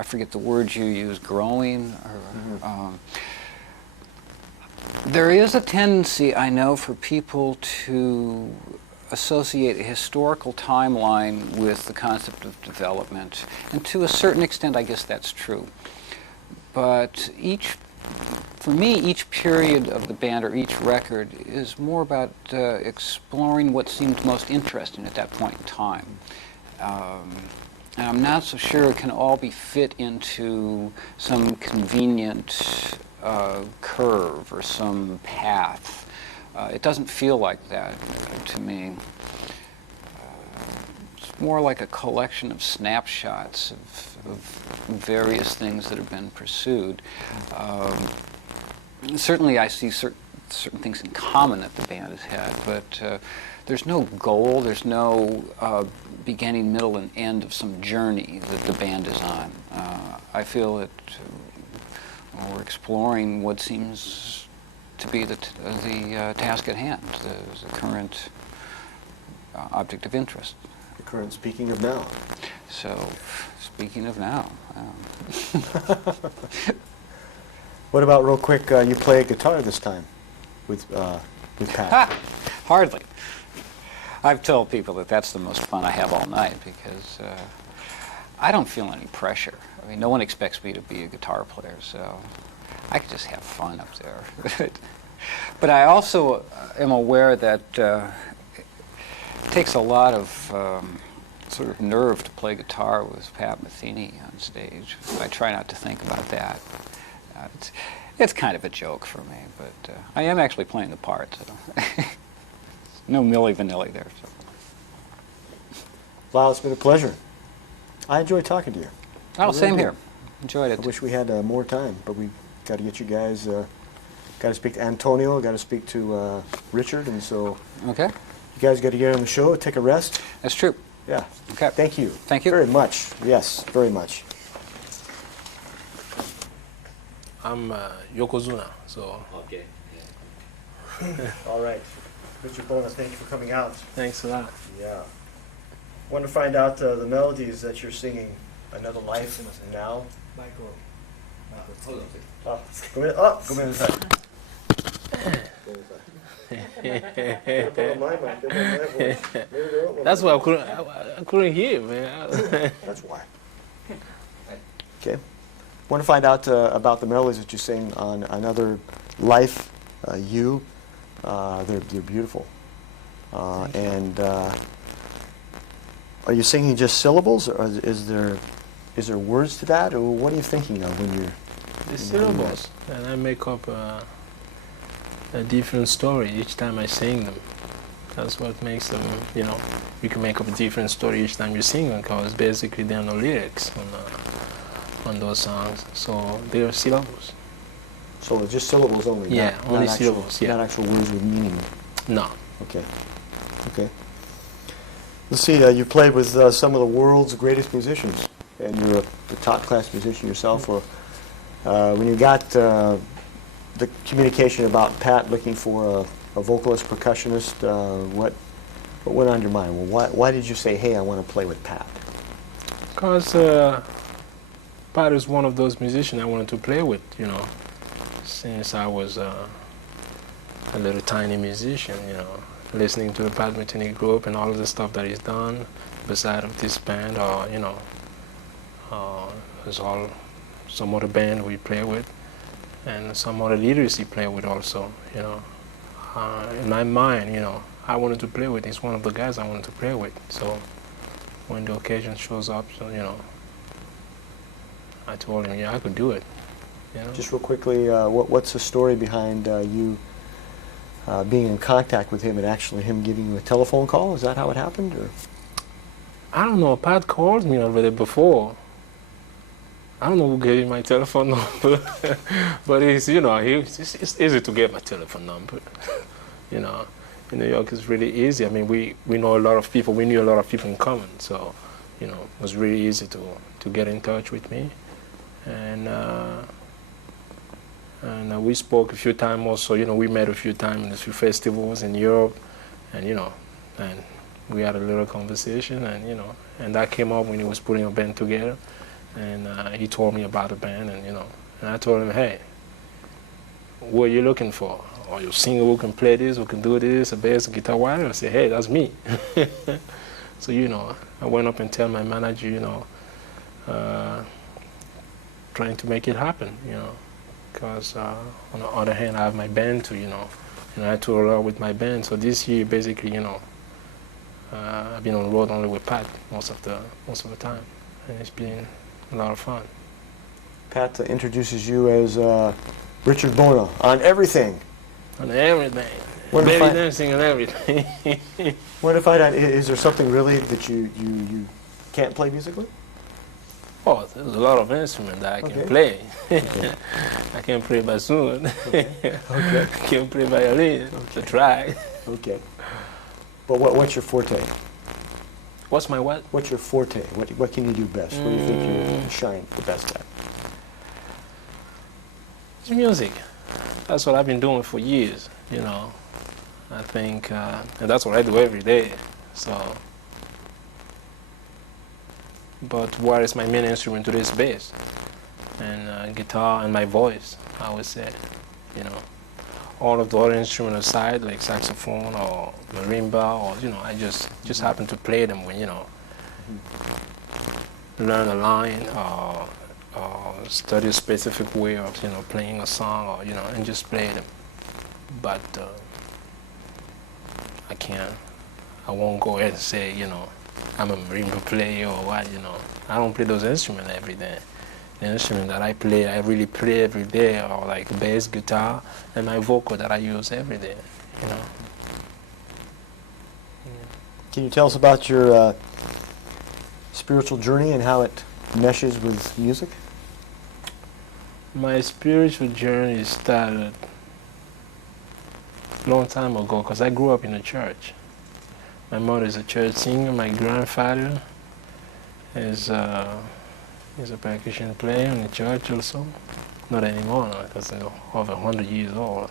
I forget the word you use, growing, or, there is a tendency, I know, for people to associate a historical timeline with the concept of development, and to a certain extent, I guess that's true. But for me, each period of the band or each record is more about exploring what seemed most interesting at that point in time. And I'm not so sure it can all be fit into some convenient curve or some path. It doesn't feel like that to me. It's more like a collection of snapshots of various things that have been pursued. Certainly I see certain things in common that the band has had, but there's no goal, there's no beginning, middle, and end of some journey that the band is on. I feel that we're exploring what seems to be the task at hand, the current object of interest. The current speaking of now. So, speaking of now. What about, real quick, you play a guitar this time with Pat? Ha! Hardly. I've told people that that's the most fun I have all night because I don't feel any pressure. I mean, no one expects me to be a guitar player, so I can just have fun up there. But I also am aware that it takes a lot of sort of nerve to play guitar with Pat Metheny on stage. I try not to think about that. It's kind of a joke for me, but I am actually playing the part, so no Milli Vanilli there. So. Lyle, it's been a pleasure. I enjoyed talking to you. Oh, same here. Enjoyed it. I wish we had more time, but we got to get you guys, got to speak to Antonio, got to speak to Richard, and so okay. You guys got to get on the show, take a rest. That's true. Yeah. Okay. Thank you. Thank you. Very much. Yes, very much. I'm Yokozuna, so. Okay. All right. Mr. Bona, thank you for coming out. Thanks a lot. Yeah. Want to find out the melodies that you're singing, Another Life and Now? Michael. Hold on. Go ahead. Oh, go ahead. That's why I couldn't hear, man. That's why. Okay. Want to find out about the melodies that you sing on Another Life, You. They're beautiful. And are you singing just syllables, or is there words to that, or what are you thinking of when you're? The syllables, and I make up a different story each time I sing them. That's what makes them, you know, you can make up a different story each time you sing them, because basically there are no lyrics on those songs, so they are syllables. So it's just syllables only? Yeah, only not syllables, actual, yeah. Not actual words with meaning? No. Okay. Okay. Let's see, you played with some of the world's greatest musicians, and you're a top-class musician yourself. Or when you got the communication about Pat looking for a vocalist, percussionist, what went on your mind? Well, why did you say, hey, I want to play with Pat? Because Pat is one of those musicians I wanted to play with, you know, since I was a little tiny musician, you know, listening to the Pat Metheny group and all of the stuff that he's done beside of this band, or, you know, there's all some other band we play with and some other leaders he play with also, you know. In my mind, you know, I wanted to play with, he's one of the guys I wanted to play with, so when the occasion shows up, so, you know, I told him, yeah, I could do it. You know? Just real quickly, what's the story behind you being in contact with him and actually him giving you a telephone call? Is that how it happened? Or? I don't know. Pat called me already before. I don't know who gave me my telephone number, but it's, you know, it's easy to get my telephone number. You know, in New York it's really easy. I mean, we know a lot of people. We knew a lot of people in common, so, you know, it was really easy to get in touch with me. And we spoke a few times also, you know, we met a few times in a few festivals in Europe, and, you know, and we had a little conversation, and, you know, and that came up when he was putting a band together, and he told me about the band, and and I told him, hey, what are you looking for? Are you a singer who can play this, who can do this, a bass, a guitar, whatever? I said, hey, that's me. So I went up and tell my manager, trying to make it happen, because on the other hand, I have my band too, and I tour a lot with my band. So this year, basically, I've been on the road only with Pat most of the time, and it's been a lot of fun. Pat introduces you as Richard Bono on everything. On everything. Belly dancing and everything. What if is there something really that you can't play musically? Oh, there's a lot of instruments that I can play. Okay. I can play bassoon. Okay. I can play violin. To try. Okay. But what's your forte? What's my what? What's your forte? What can you do best? What do you think you shine the best at? It's music. That's what I've been doing for years, I think, and that's what I do every day. So, but what is my main instrument today is bass and guitar and my voice, I would say, All of the other instruments aside, like saxophone or marimba, or I just happen to play them when learn a line or study a specific way of playing a song, or and just play them. But I won't go ahead and say I'm a marimba player or what. I don't play those instruments every day. The instrument that I really play every day are like bass, guitar, and my vocal that I use every day. Can you tell us about your spiritual journey and how it meshes with music? My spiritual journey started a long time ago because I grew up in a church. My mother is a church singer. My grandfather is a percussion player in the church also. Not anymore because over 100 years old.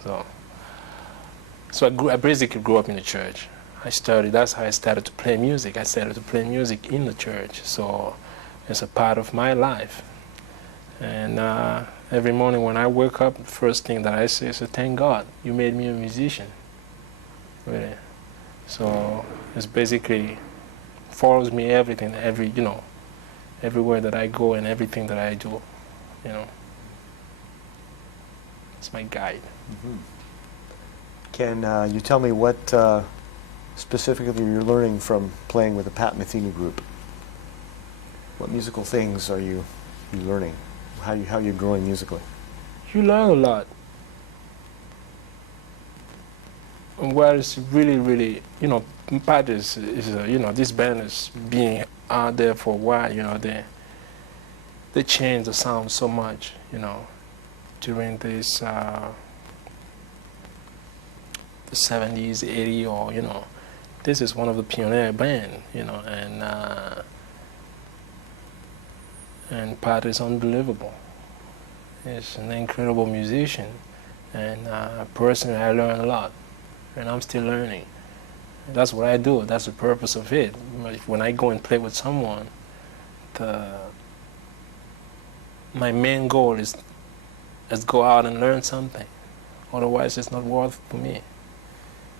So I basically grew up in the church. That's how I started to play music. I started to play music in the church. So it's a part of my life. And every morning when I wake up, the first thing that I say is, thank God, you made me a musician. Really. So it's basically follows me everything, everywhere that I go and everything that I do, It's my guide. Mm-hmm. Can you tell me what specifically you're learning from playing with the Pat Metheny group? What musical things are you learning? How you're growing musically? You learn a lot. And where it's really, Pat is this band is being out there for a while, they changed the sound so much, during this, the 70s, 80s, or, this is one of the pioneer band, and Pat is unbelievable. He's an incredible musician, and personally I learn a lot, and I'm still learning. That's what I do. That's the purpose of it. When I go and play with someone, my main goal is go out and learn something. Otherwise, it's not worth for me.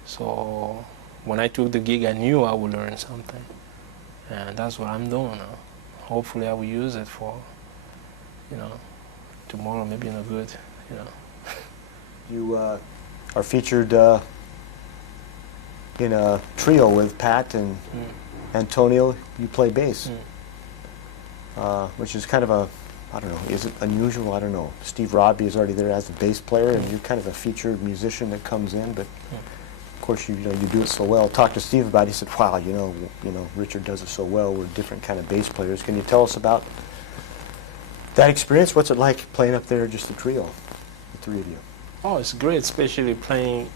So when I took the gig, I knew I would learn something, and that's what I'm doing now. Hopefully, I will use it for, tomorrow, maybe in a good, You are featured in a trio with Pat and Antonio. You play bass, which is kind of I don't know, is it unusual? I don't know. Steve Rodby is already there as a bass player, and you're kind of a featured musician that comes in, but of course you do it so well. Talked to Steve about it. He said, "Wow, Richard does it so well. We're different kind of bass players." Can you tell us about that experience? What's it like playing up there, just the trio, the three of you? Oh, it's great, especially playing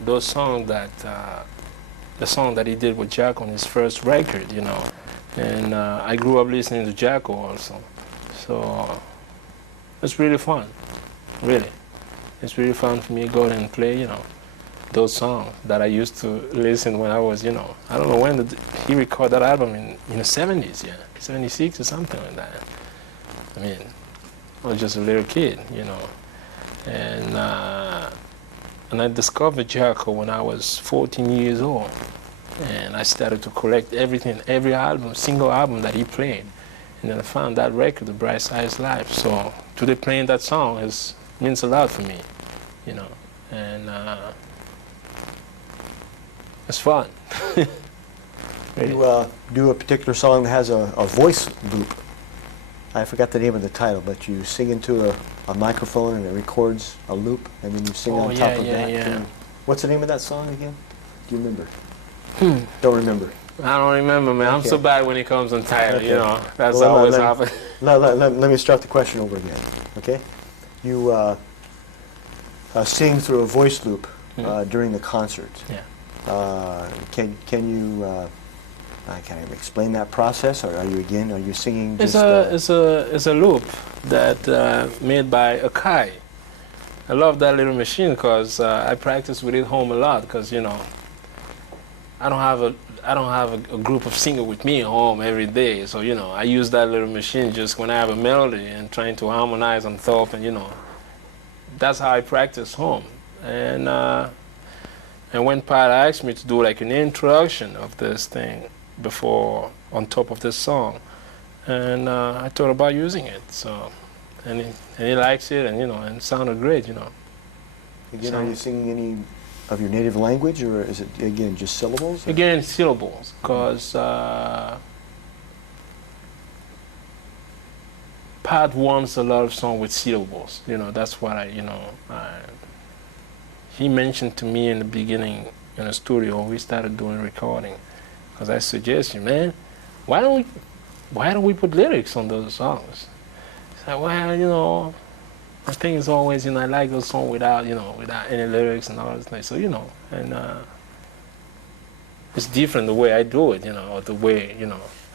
those songs the song that he did with Jack on his first record, And I grew up listening to Jacko also. So it's really fun, really. It's really fun for me to go and play, those songs that I used to listen when I was, I don't know when he recorded that album in the 70s, 76 or something like that. I mean, I was just a little kid, and I discovered Jericho when I was 14 years old, and I started to collect everything, every album, single album that he played, and then I found that record, The Bright Side's Life. So today playing that song means a lot for me, and it's fun. You do a particular song that has a voice loop. I forgot the name of the title, but you sing into a microphone and it records a loop, and then you sing on top of that. Yeah. What's the name of that song again? Do you remember? Don't remember. I don't remember, man. Okay. I'm so bad when it comes on title, Okay. That's Well, always happens. Let me start the question over again, okay? You sing through a voice loop during the concert. Yeah. Can you kind of explain that process, or are you singing just... It's a loop that made by a Kai. I love that little machine because I practice with it home a lot because, I don't have a group of singers with me at home every day. So, I use that little machine just when I have a melody and trying to harmonize on top, and, that's how I practice home. And when Pat asked me to do like an introduction of this thing before, on top of this song, and I thought about using it. So, and he likes it, and and it sounded great, Again, are you singing any of your native language, or is it again just syllables? Or? Again, syllables, because Pat wants a lot of songs with syllables. That's what he mentioned to me in the beginning in the studio when we started doing recording. Because I suggested, man, why don't we put lyrics on those songs? He said, well, the thing is always, I like those songs without any lyrics and all those things. So, and it's different the way I do it, or the way,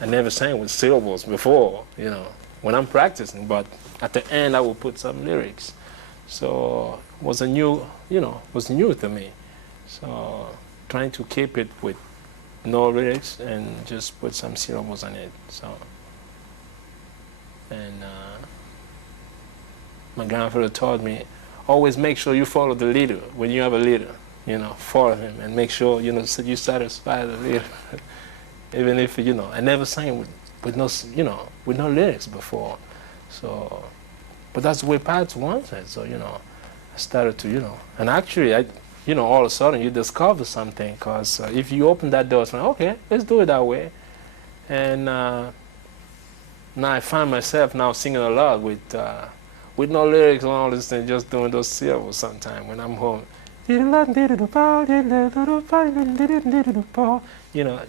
I never sang with syllables before, when I'm practicing, but at the end I will put some lyrics. So it was new to me. So trying to keep it with no lyrics and just put some syllables on it. So, and my grandfather taught me, always make sure you follow the leader. When you have a leader, follow him and make sure, so you satisfy the leader. Even if, I never sang with no lyrics before. So, but that's the way Pat wants it. So, I started to, and actually, all of a sudden you discover something, because if you open that door, it's like, okay, let's do it that way. And now I find myself now singing a lot with no lyrics and all this thing, just doing those syllables sometimes when I'm home.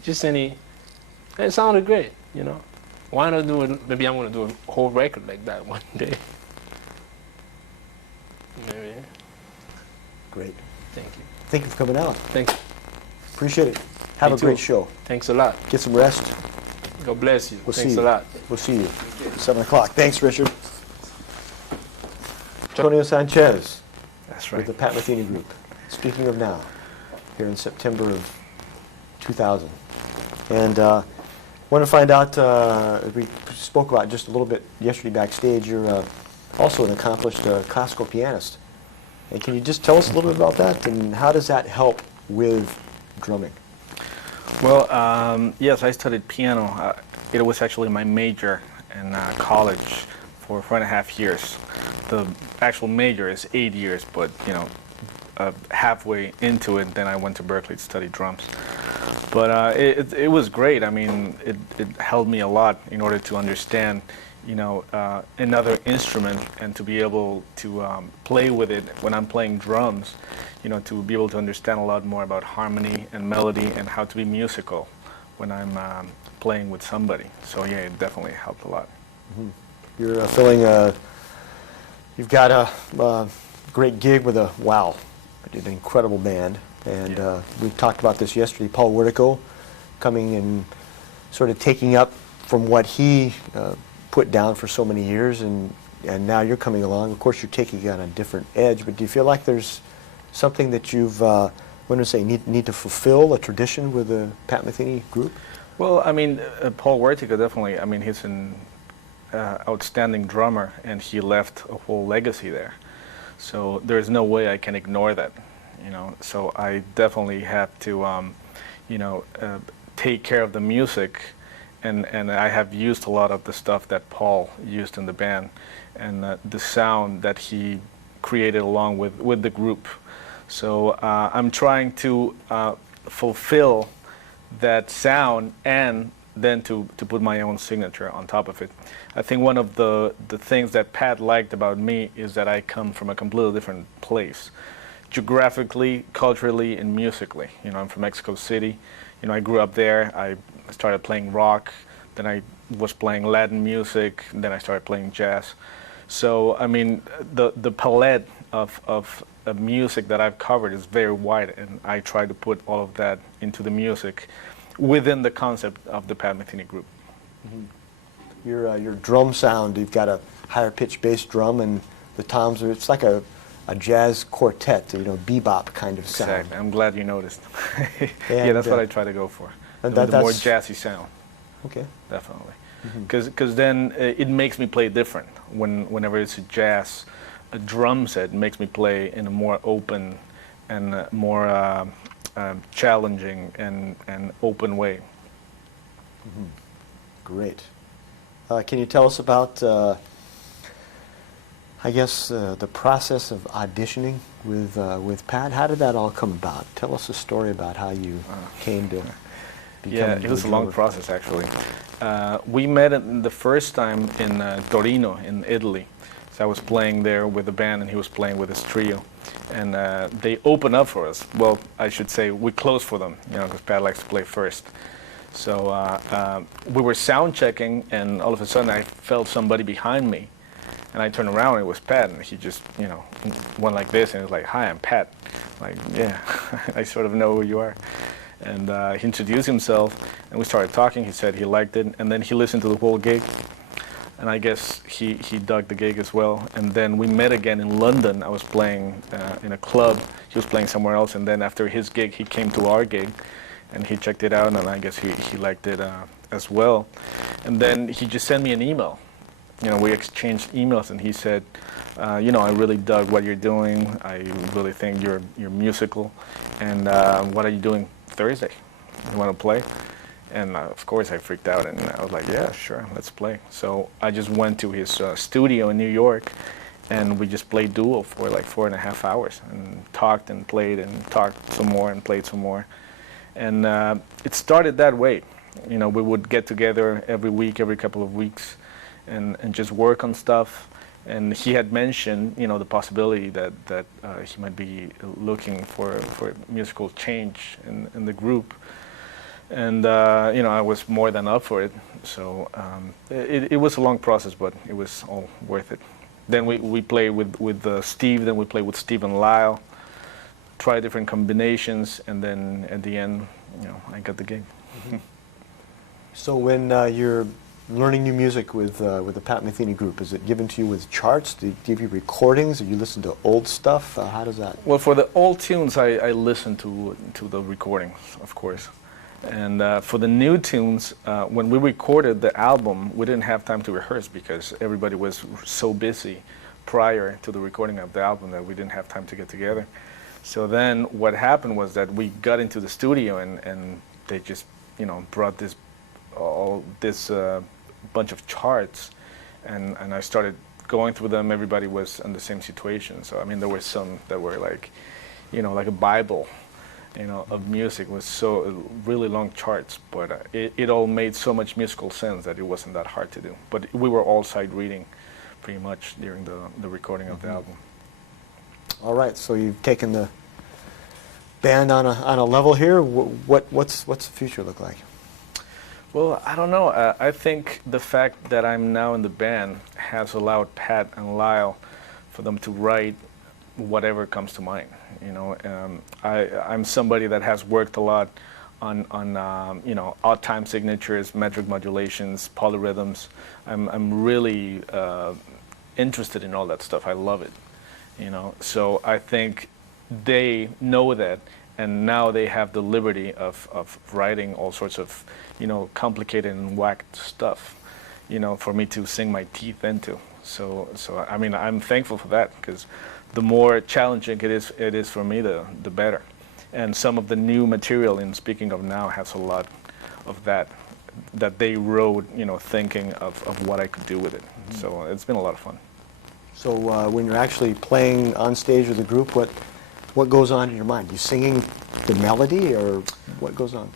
Just any, it sounded great, Why not do it? Maybe I'm going to do a whole record like that one day. Maybe. Great. Thank you. Thank you for coming out. Thank you. Appreciate it. Have a great show. Thanks a lot. Get some rest. God bless you. We'll Thanks see a lot. We'll see you. 7 o'clock. Thanks, Richard. Antonio Sanchez. That's right. With the Pat Metheny Group. Speaking of now, here in September of 2000. And want to find out, we spoke about just a little bit yesterday backstage, you're also an accomplished classical pianist. And can you just tell us a little bit about that, and how does that help with drumming? Well, yes, I studied piano. It was actually my major in college for 4.5 years. The actual major is 8 years, but halfway into it, then I went to Berkeley to study drums. But it was great. I mean, it helped me a lot in order to understand, another instrument, and to be able to play with it when I'm playing drums, to be able to understand a lot more about harmony and melody and how to be musical when I'm playing with somebody. So yeah, it definitely helped a lot. Mm-hmm. You're you've got a great gig with an incredible band. And we talked about this yesterday. Paul Wertico coming and sort of taking up from what he put down for so many years, and now you're coming along. Of course, you're taking it on a different edge, but do you feel like there's something that you've What do you say? Need to fulfill a tradition with the Pat Metheny group? Well, I mean, Paul Wertica definitely. I mean, he's an outstanding drummer, and he left a whole legacy there. So there's no way I can ignore that, you know. So I definitely have to, you know, take care of the music, and I have used a lot of the stuff that Paul used in the band, and the sound that he created along with the group. So I'm trying to fulfill that sound and then to put my own signature on top of it. I think one of the things that Pat liked about me is that I come from a completely different place, geographically, culturally, and musically. You know, I'm from Mexico City. You know, I grew up there. I started playing rock, then I was playing Latin music, then I started playing jazz. So, I mean, the palette of music that I've covered is very wide, and I try to put all of that into the music within the concept of the Pat Metheny group. Mm-hmm. Your drum sound, you've got a higher pitched bass drum, and the toms are, it's like a jazz quartet, you know, bebop kind of sound. Exactly. I'm glad you noticed. And, yeah, that's what I try to go for. And the more jazzy sound. Okay. Definitely. Because then it makes me play different. Whenever it's a drum set makes me play in a more open and more challenging and open way. Mm-hmm. Great. Can you tell us about, I guess, the process of auditioning with Pat? How did that all come about? Tell us a story about how you came to become. Yeah, it was a long process, actually. We met the first time in Torino, in Italy. So I was playing there with the band, and he was playing with his trio. And they opened up for us. Well, I should say we closed for them, you know, because Pat likes to play first. So we were sound checking, and all of a sudden I felt somebody behind me. And I turned around, and it was Pat, and he just, you know, went like this, and he was like, "Hi, I'm Pat." Like, yeah, I sort of know who you are. And he introduced himself, and we started talking. He said he liked it, and then he listened to the whole gig. And I guess he dug the gig as well. And then we met again in London. I was playing in a club. He was playing somewhere else. And then after his gig, he came to our gig, and he checked it out, and I guess he liked it as well. And then he just sent me an email. You know, we exchanged emails, and he said, you know, I really dug what you're doing. I really think you're musical. And what are you doing Thursday? You want to play? And of course I freaked out, and I was like, yeah, sure, let's play. So I just went to his studio in New York, and we just played duo for like 4.5 hours, and talked and played and talked some more and played some more. And it started that way. You know, we would get together every week, every couple of weeks, and just work on stuff. And he had mentioned, you know, the possibility that he might be looking for musical change in the group. And, you know, I was more than up for it. So it was a long process, but it was all worth it. Then we played with Steve, then we played with Steve and Lyle, try different combinations, and then at the end, you know, I got the gig. Mm-hmm. So when you're learning new music with the Pat Metheny group, is it given to you with charts? Do you give you recordings? Or you listen to old stuff? How does that? Well, for the old tunes, I listen to the recordings, of course. And for the new tunes, when we recorded the album, we didn't have time to rehearse because everybody was so busy prior to the recording of the album that we didn't have time to get together. So then what happened was that we got into the studio, and they just, you know, brought this bunch of charts, and I started going through them. Everybody was in the same situation. So I mean, there were some that were like, you know, like a Bible, you know, of music. With so really long charts, but it all made so much musical sense that it wasn't that hard to do. But we were all sight reading pretty much during the recording of the album. All right, so you've taken the band on a level here. What's the future look like? Well, I don't know. I think the fact that I'm now in the band has allowed Pat and Lyle for them to write whatever comes to mind. You know, I'm somebody that has worked a lot on you know, odd time signatures, metric modulations, polyrhythms. I'm really interested in all that stuff. I love it. You know, so I think they know that, and now they have the liberty of writing all sorts of, complicated and whacked stuff, for me to sink my teeth into. So I mean, I'm thankful for that, because the more challenging it is for me, the better. And some of the new material in Speaking of Now has a lot of that they wrote, thinking of what I could do with it. Mm-hmm. So it's been a lot of fun. So when you're actually playing on stage with a group, what goes on in your mind? You singing the melody, or what goes on?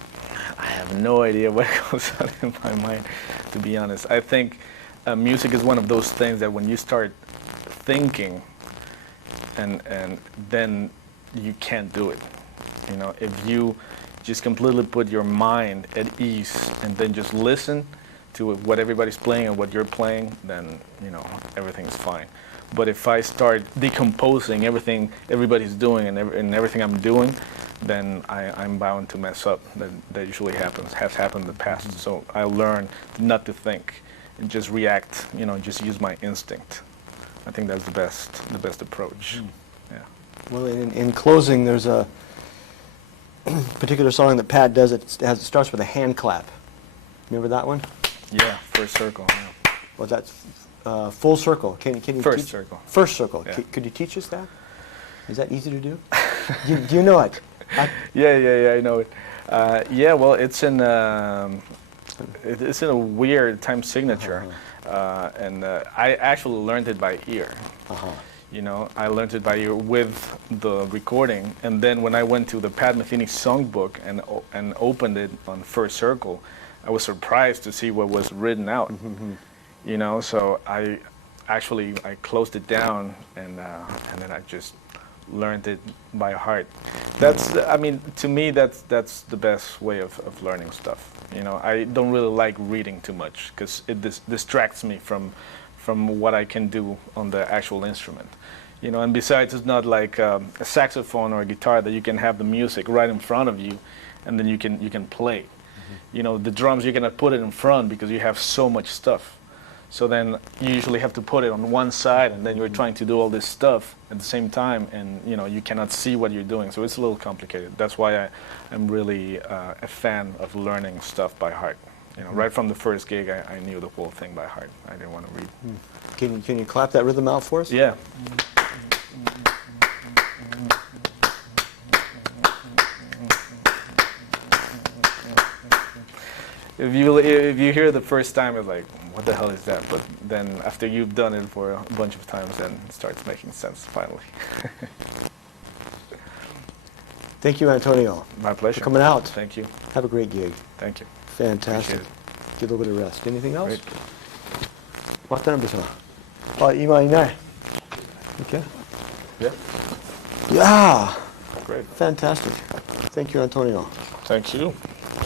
I have no idea what goes on in my mind, to be honest. I think music is one of those things that when you start thinking, and then you can't do it. If you just completely put your mind at ease and then just listen to what everybody's playing and what you're playing, then everything's fine. But if I start decomposing everything everybody's doing and everything I'm doing, then I'm bound to mess up. That usually has happened in the past. So I learned not to think and just react. Just use my instinct. I think that's the best approach. Yeah. Well, in closing, there's a particular song that Pat does. It starts with a hand clap. Remember that one? Yeah, First Circle. Yeah. Well, that's full circle. Can you First teach? circle. First circle. Yeah. Could you teach us that? Is that easy to do? do you know it? Yeah, I know it. Yeah, well, it's in a weird time signature, and I actually learned it by ear. I learned it by ear with the recording, and then when I went to the Pat Metheny songbook and opened it on First Circle, I was surprised to see what was written out. So I closed it down, and then I just learned it by heart. To me, that's the best way of learning stuff. I don't really like reading too much, because it distracts me from what I can do on the actual instrument. And besides, it's not like a saxophone or a guitar that you can have the music right in front of you, and then you can play. The drums, you cannot put it in front because you have so much stuff. So then you usually have to put it on one side, and then you're trying to do all this stuff at the same time, and you cannot see what you're doing. So it's a little complicated. That's why I'm really a fan of learning stuff by heart. Right from the first gig, I knew the whole thing by heart. I didn't want to read. Can you clap that rhythm out for us? Yeah. If you hear it the first time, it's like, what the hell is that? But then after you've done it for a bunch of times, then it starts making sense finally. Thank you, Antonio. My pleasure. For coming out. Thank you. Have a great gig. Thank you. Fantastic. Get a little bit of rest. Anything else? Great. 終わったんですか? 今いない. Okay. Yeah. Yeah. Great. Fantastic. Thank you, Antonio. Thank you.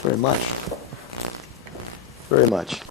Very much. Very much.